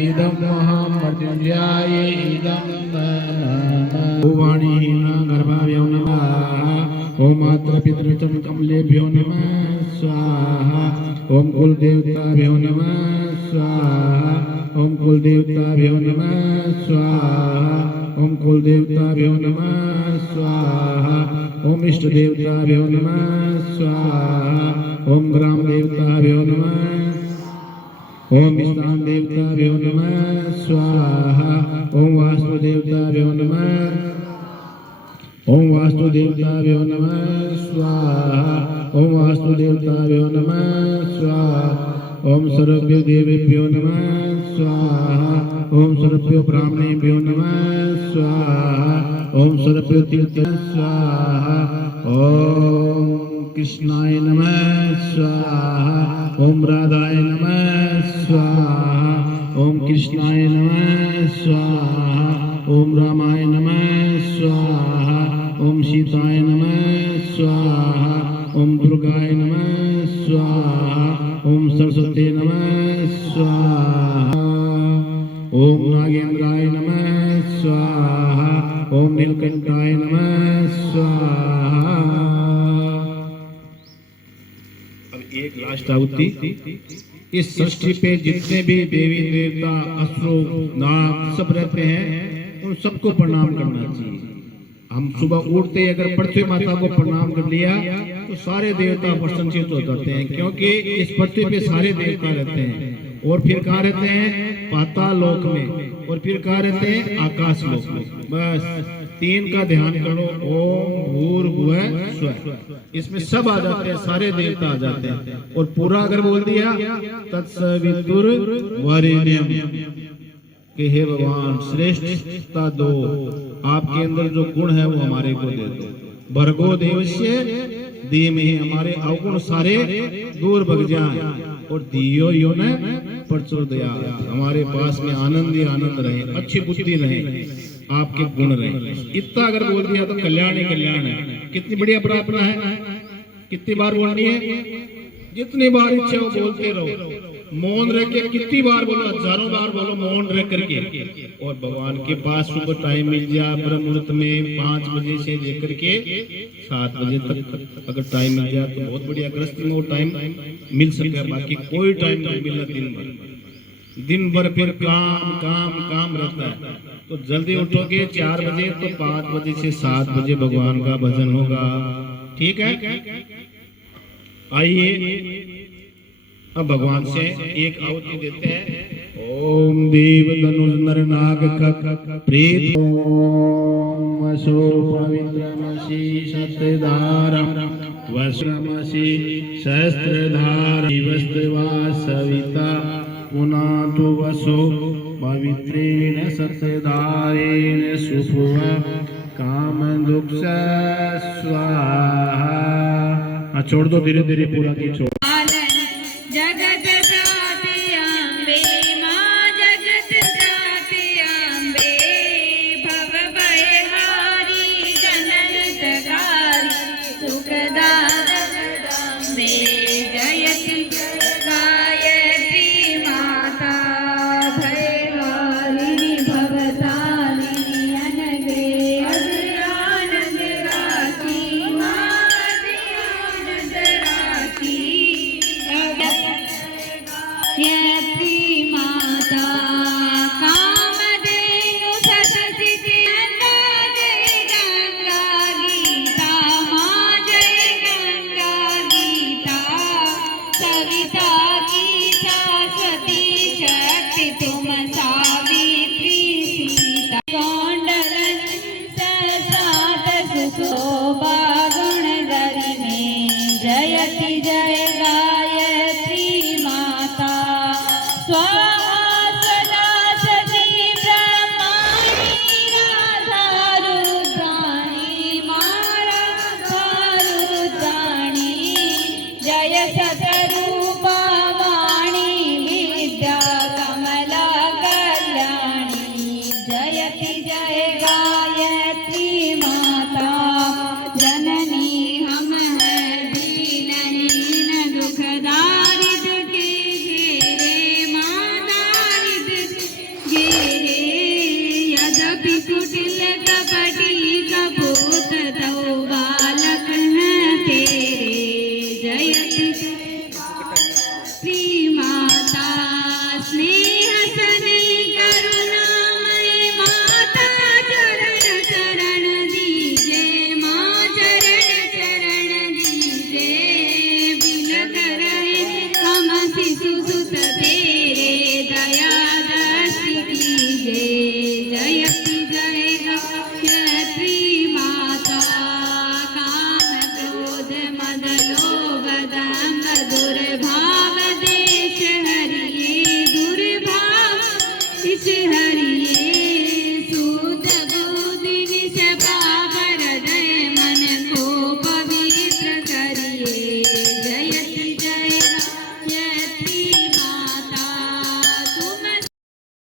इदं महामृत्युञ्जयाय इदं नमः वाणीहीना गर्भाभ्यो नमः ओम मातापितृ कमलेभ्यो नमः स्वाहा ओम कुलदेवताभ्यो नमः स्वाहा ओम कुलदेवताभ्यो नमः स्वाहा ओम कुलदेवताभ्यो नमः स्वाहा ओम इष्ट देवताभ्यो नमः स्वाहा ओम ग्राम देवताभ्यो नमः ओम स्थान देवताभ्यो नमः स्वाहा ओम वास्तु देवताभ्यो नमः ओम वास्तु देवताभ्यो नमः स्वाहा ओम वास्तु देवताभ्यो नमः स्वाहा ओम सर्वेभ्यो देवेभ्यो नमः स्वाहा ओम सर्वेभ्यो ब्राह्मणेभ्यो नमः स्वाहा ओम सर्वेभ्यो तीर्थ स्वाहा ओम कृष्णाय नमः स्वाहा ओम राधाय नमः स्वाहा ओम कृष्णाय नमः स्वाहा ओम रामाय नमः स्वाहा ओम सीताय नमः स्वाहा ओम दुर्गाय नमः स्वाहा ओम सरस्वती नमः स्वाहा ओम नागेंद्राय नमः स्वाहा ओम नीलकंठाय नमः स्वाहा। अब एक लास्ट आहुति। इस षष्ठी पे जितने भी देवी देवता असुर नाग सब रहते हैं उन सबको प्रणाम करना चाहिए। हम सुबह उठते ही अगर पृथ्वी माता को प्रणाम कर लिया तो सारे देवता प्रसन्नचित हो जाते हैं, क्योंकि इस पृथ्वी पे सारे देवता रहते हैं। और फिर कहाँ रहते हैं? पाताल लोक में। और फिर कहाँ रहते हैं? आकाश लोक में। बस तीन का ध्यान करो, ओम भूर्भुवः स्वः, इसमें सब आ जाते हैं, सारे देवता आ जाते हैं। और पूरा अगर बोल दिया तत्सवितुर्वरेण्यम कि हे भगवान श्रेष्ठता दो, आपके अंदर जो गुण है वो हमारे को दे दो। भर्गो देवस्य धीमहि, हमारे अवगुण सारे दूर भग जाएं। और दियो यो न प्रचोदयात्, हमारे पास में आनंद ही आनंद रहे, अच्छी बुद्धि रहे। आपके गुण रहे। इतना अगर बोल दिया तो कल्याण ही कल्याण है। कितनी बढ़िया प्रार्थना है, कितनी बार बोलनी है, जितनी बार इच्छा हो बोलते रहो। मौन रह के कितनी बार बोलो, हजारों बार बोलो मौन रह करके। और भगवान के पास सुबह टाइम मिल जाए ब्रह्म मुहूर्त में 5 बजे से लेकर के 7 बजे तक अगर टाइम मिल जाए तो बहुत बढ़िया। गृहस्थी में वो टाइम मिल सके, बाकी कोई टाइम नहीं मिलना। दिन भर फिर काम काम काम रहता है। तो जल्दी उठोगे 4 बजे तो 5 बजे से 7 बजे भगवान का भजन होगा। ठीक है, आइए अब भगवान से एक आहुति देते हैं। ओम देव धनुष नर नाग का प्रेत ओम वसो पवित्रमसि सत्यधारा वस्त्रमसि शस्त्रधारा वस्त्रवा सविता पुनातु वसो पवित्रेण सत्यधारेण सुभुवा काम दुख स्वाहा। छोड़ दो, धीरे धीरे पूरा की छोड़। जगत जाति अम्बे माँ जगत जाति अम्बे भव भय हारी जनन तकारी सुखदाम्बे जयति गायत्री माता भयहारिणी भवतारिणी अनगे अग्रानंद राखी माँ आनंद राखी यत्री माता कामधेनु सतसिद्धि जय गंगा गीता माँ जय गंगा गीता सविता की सरस्वती शक्ति तुम सावित्री सीता कौंडलन सहस्रात सुशोभा गुणधरी में जयति जय गायत्री माता स्वाहा सदा सती ब्रह्माणी राधा रुद्राणी माँ राधा रुद्राणी जय सत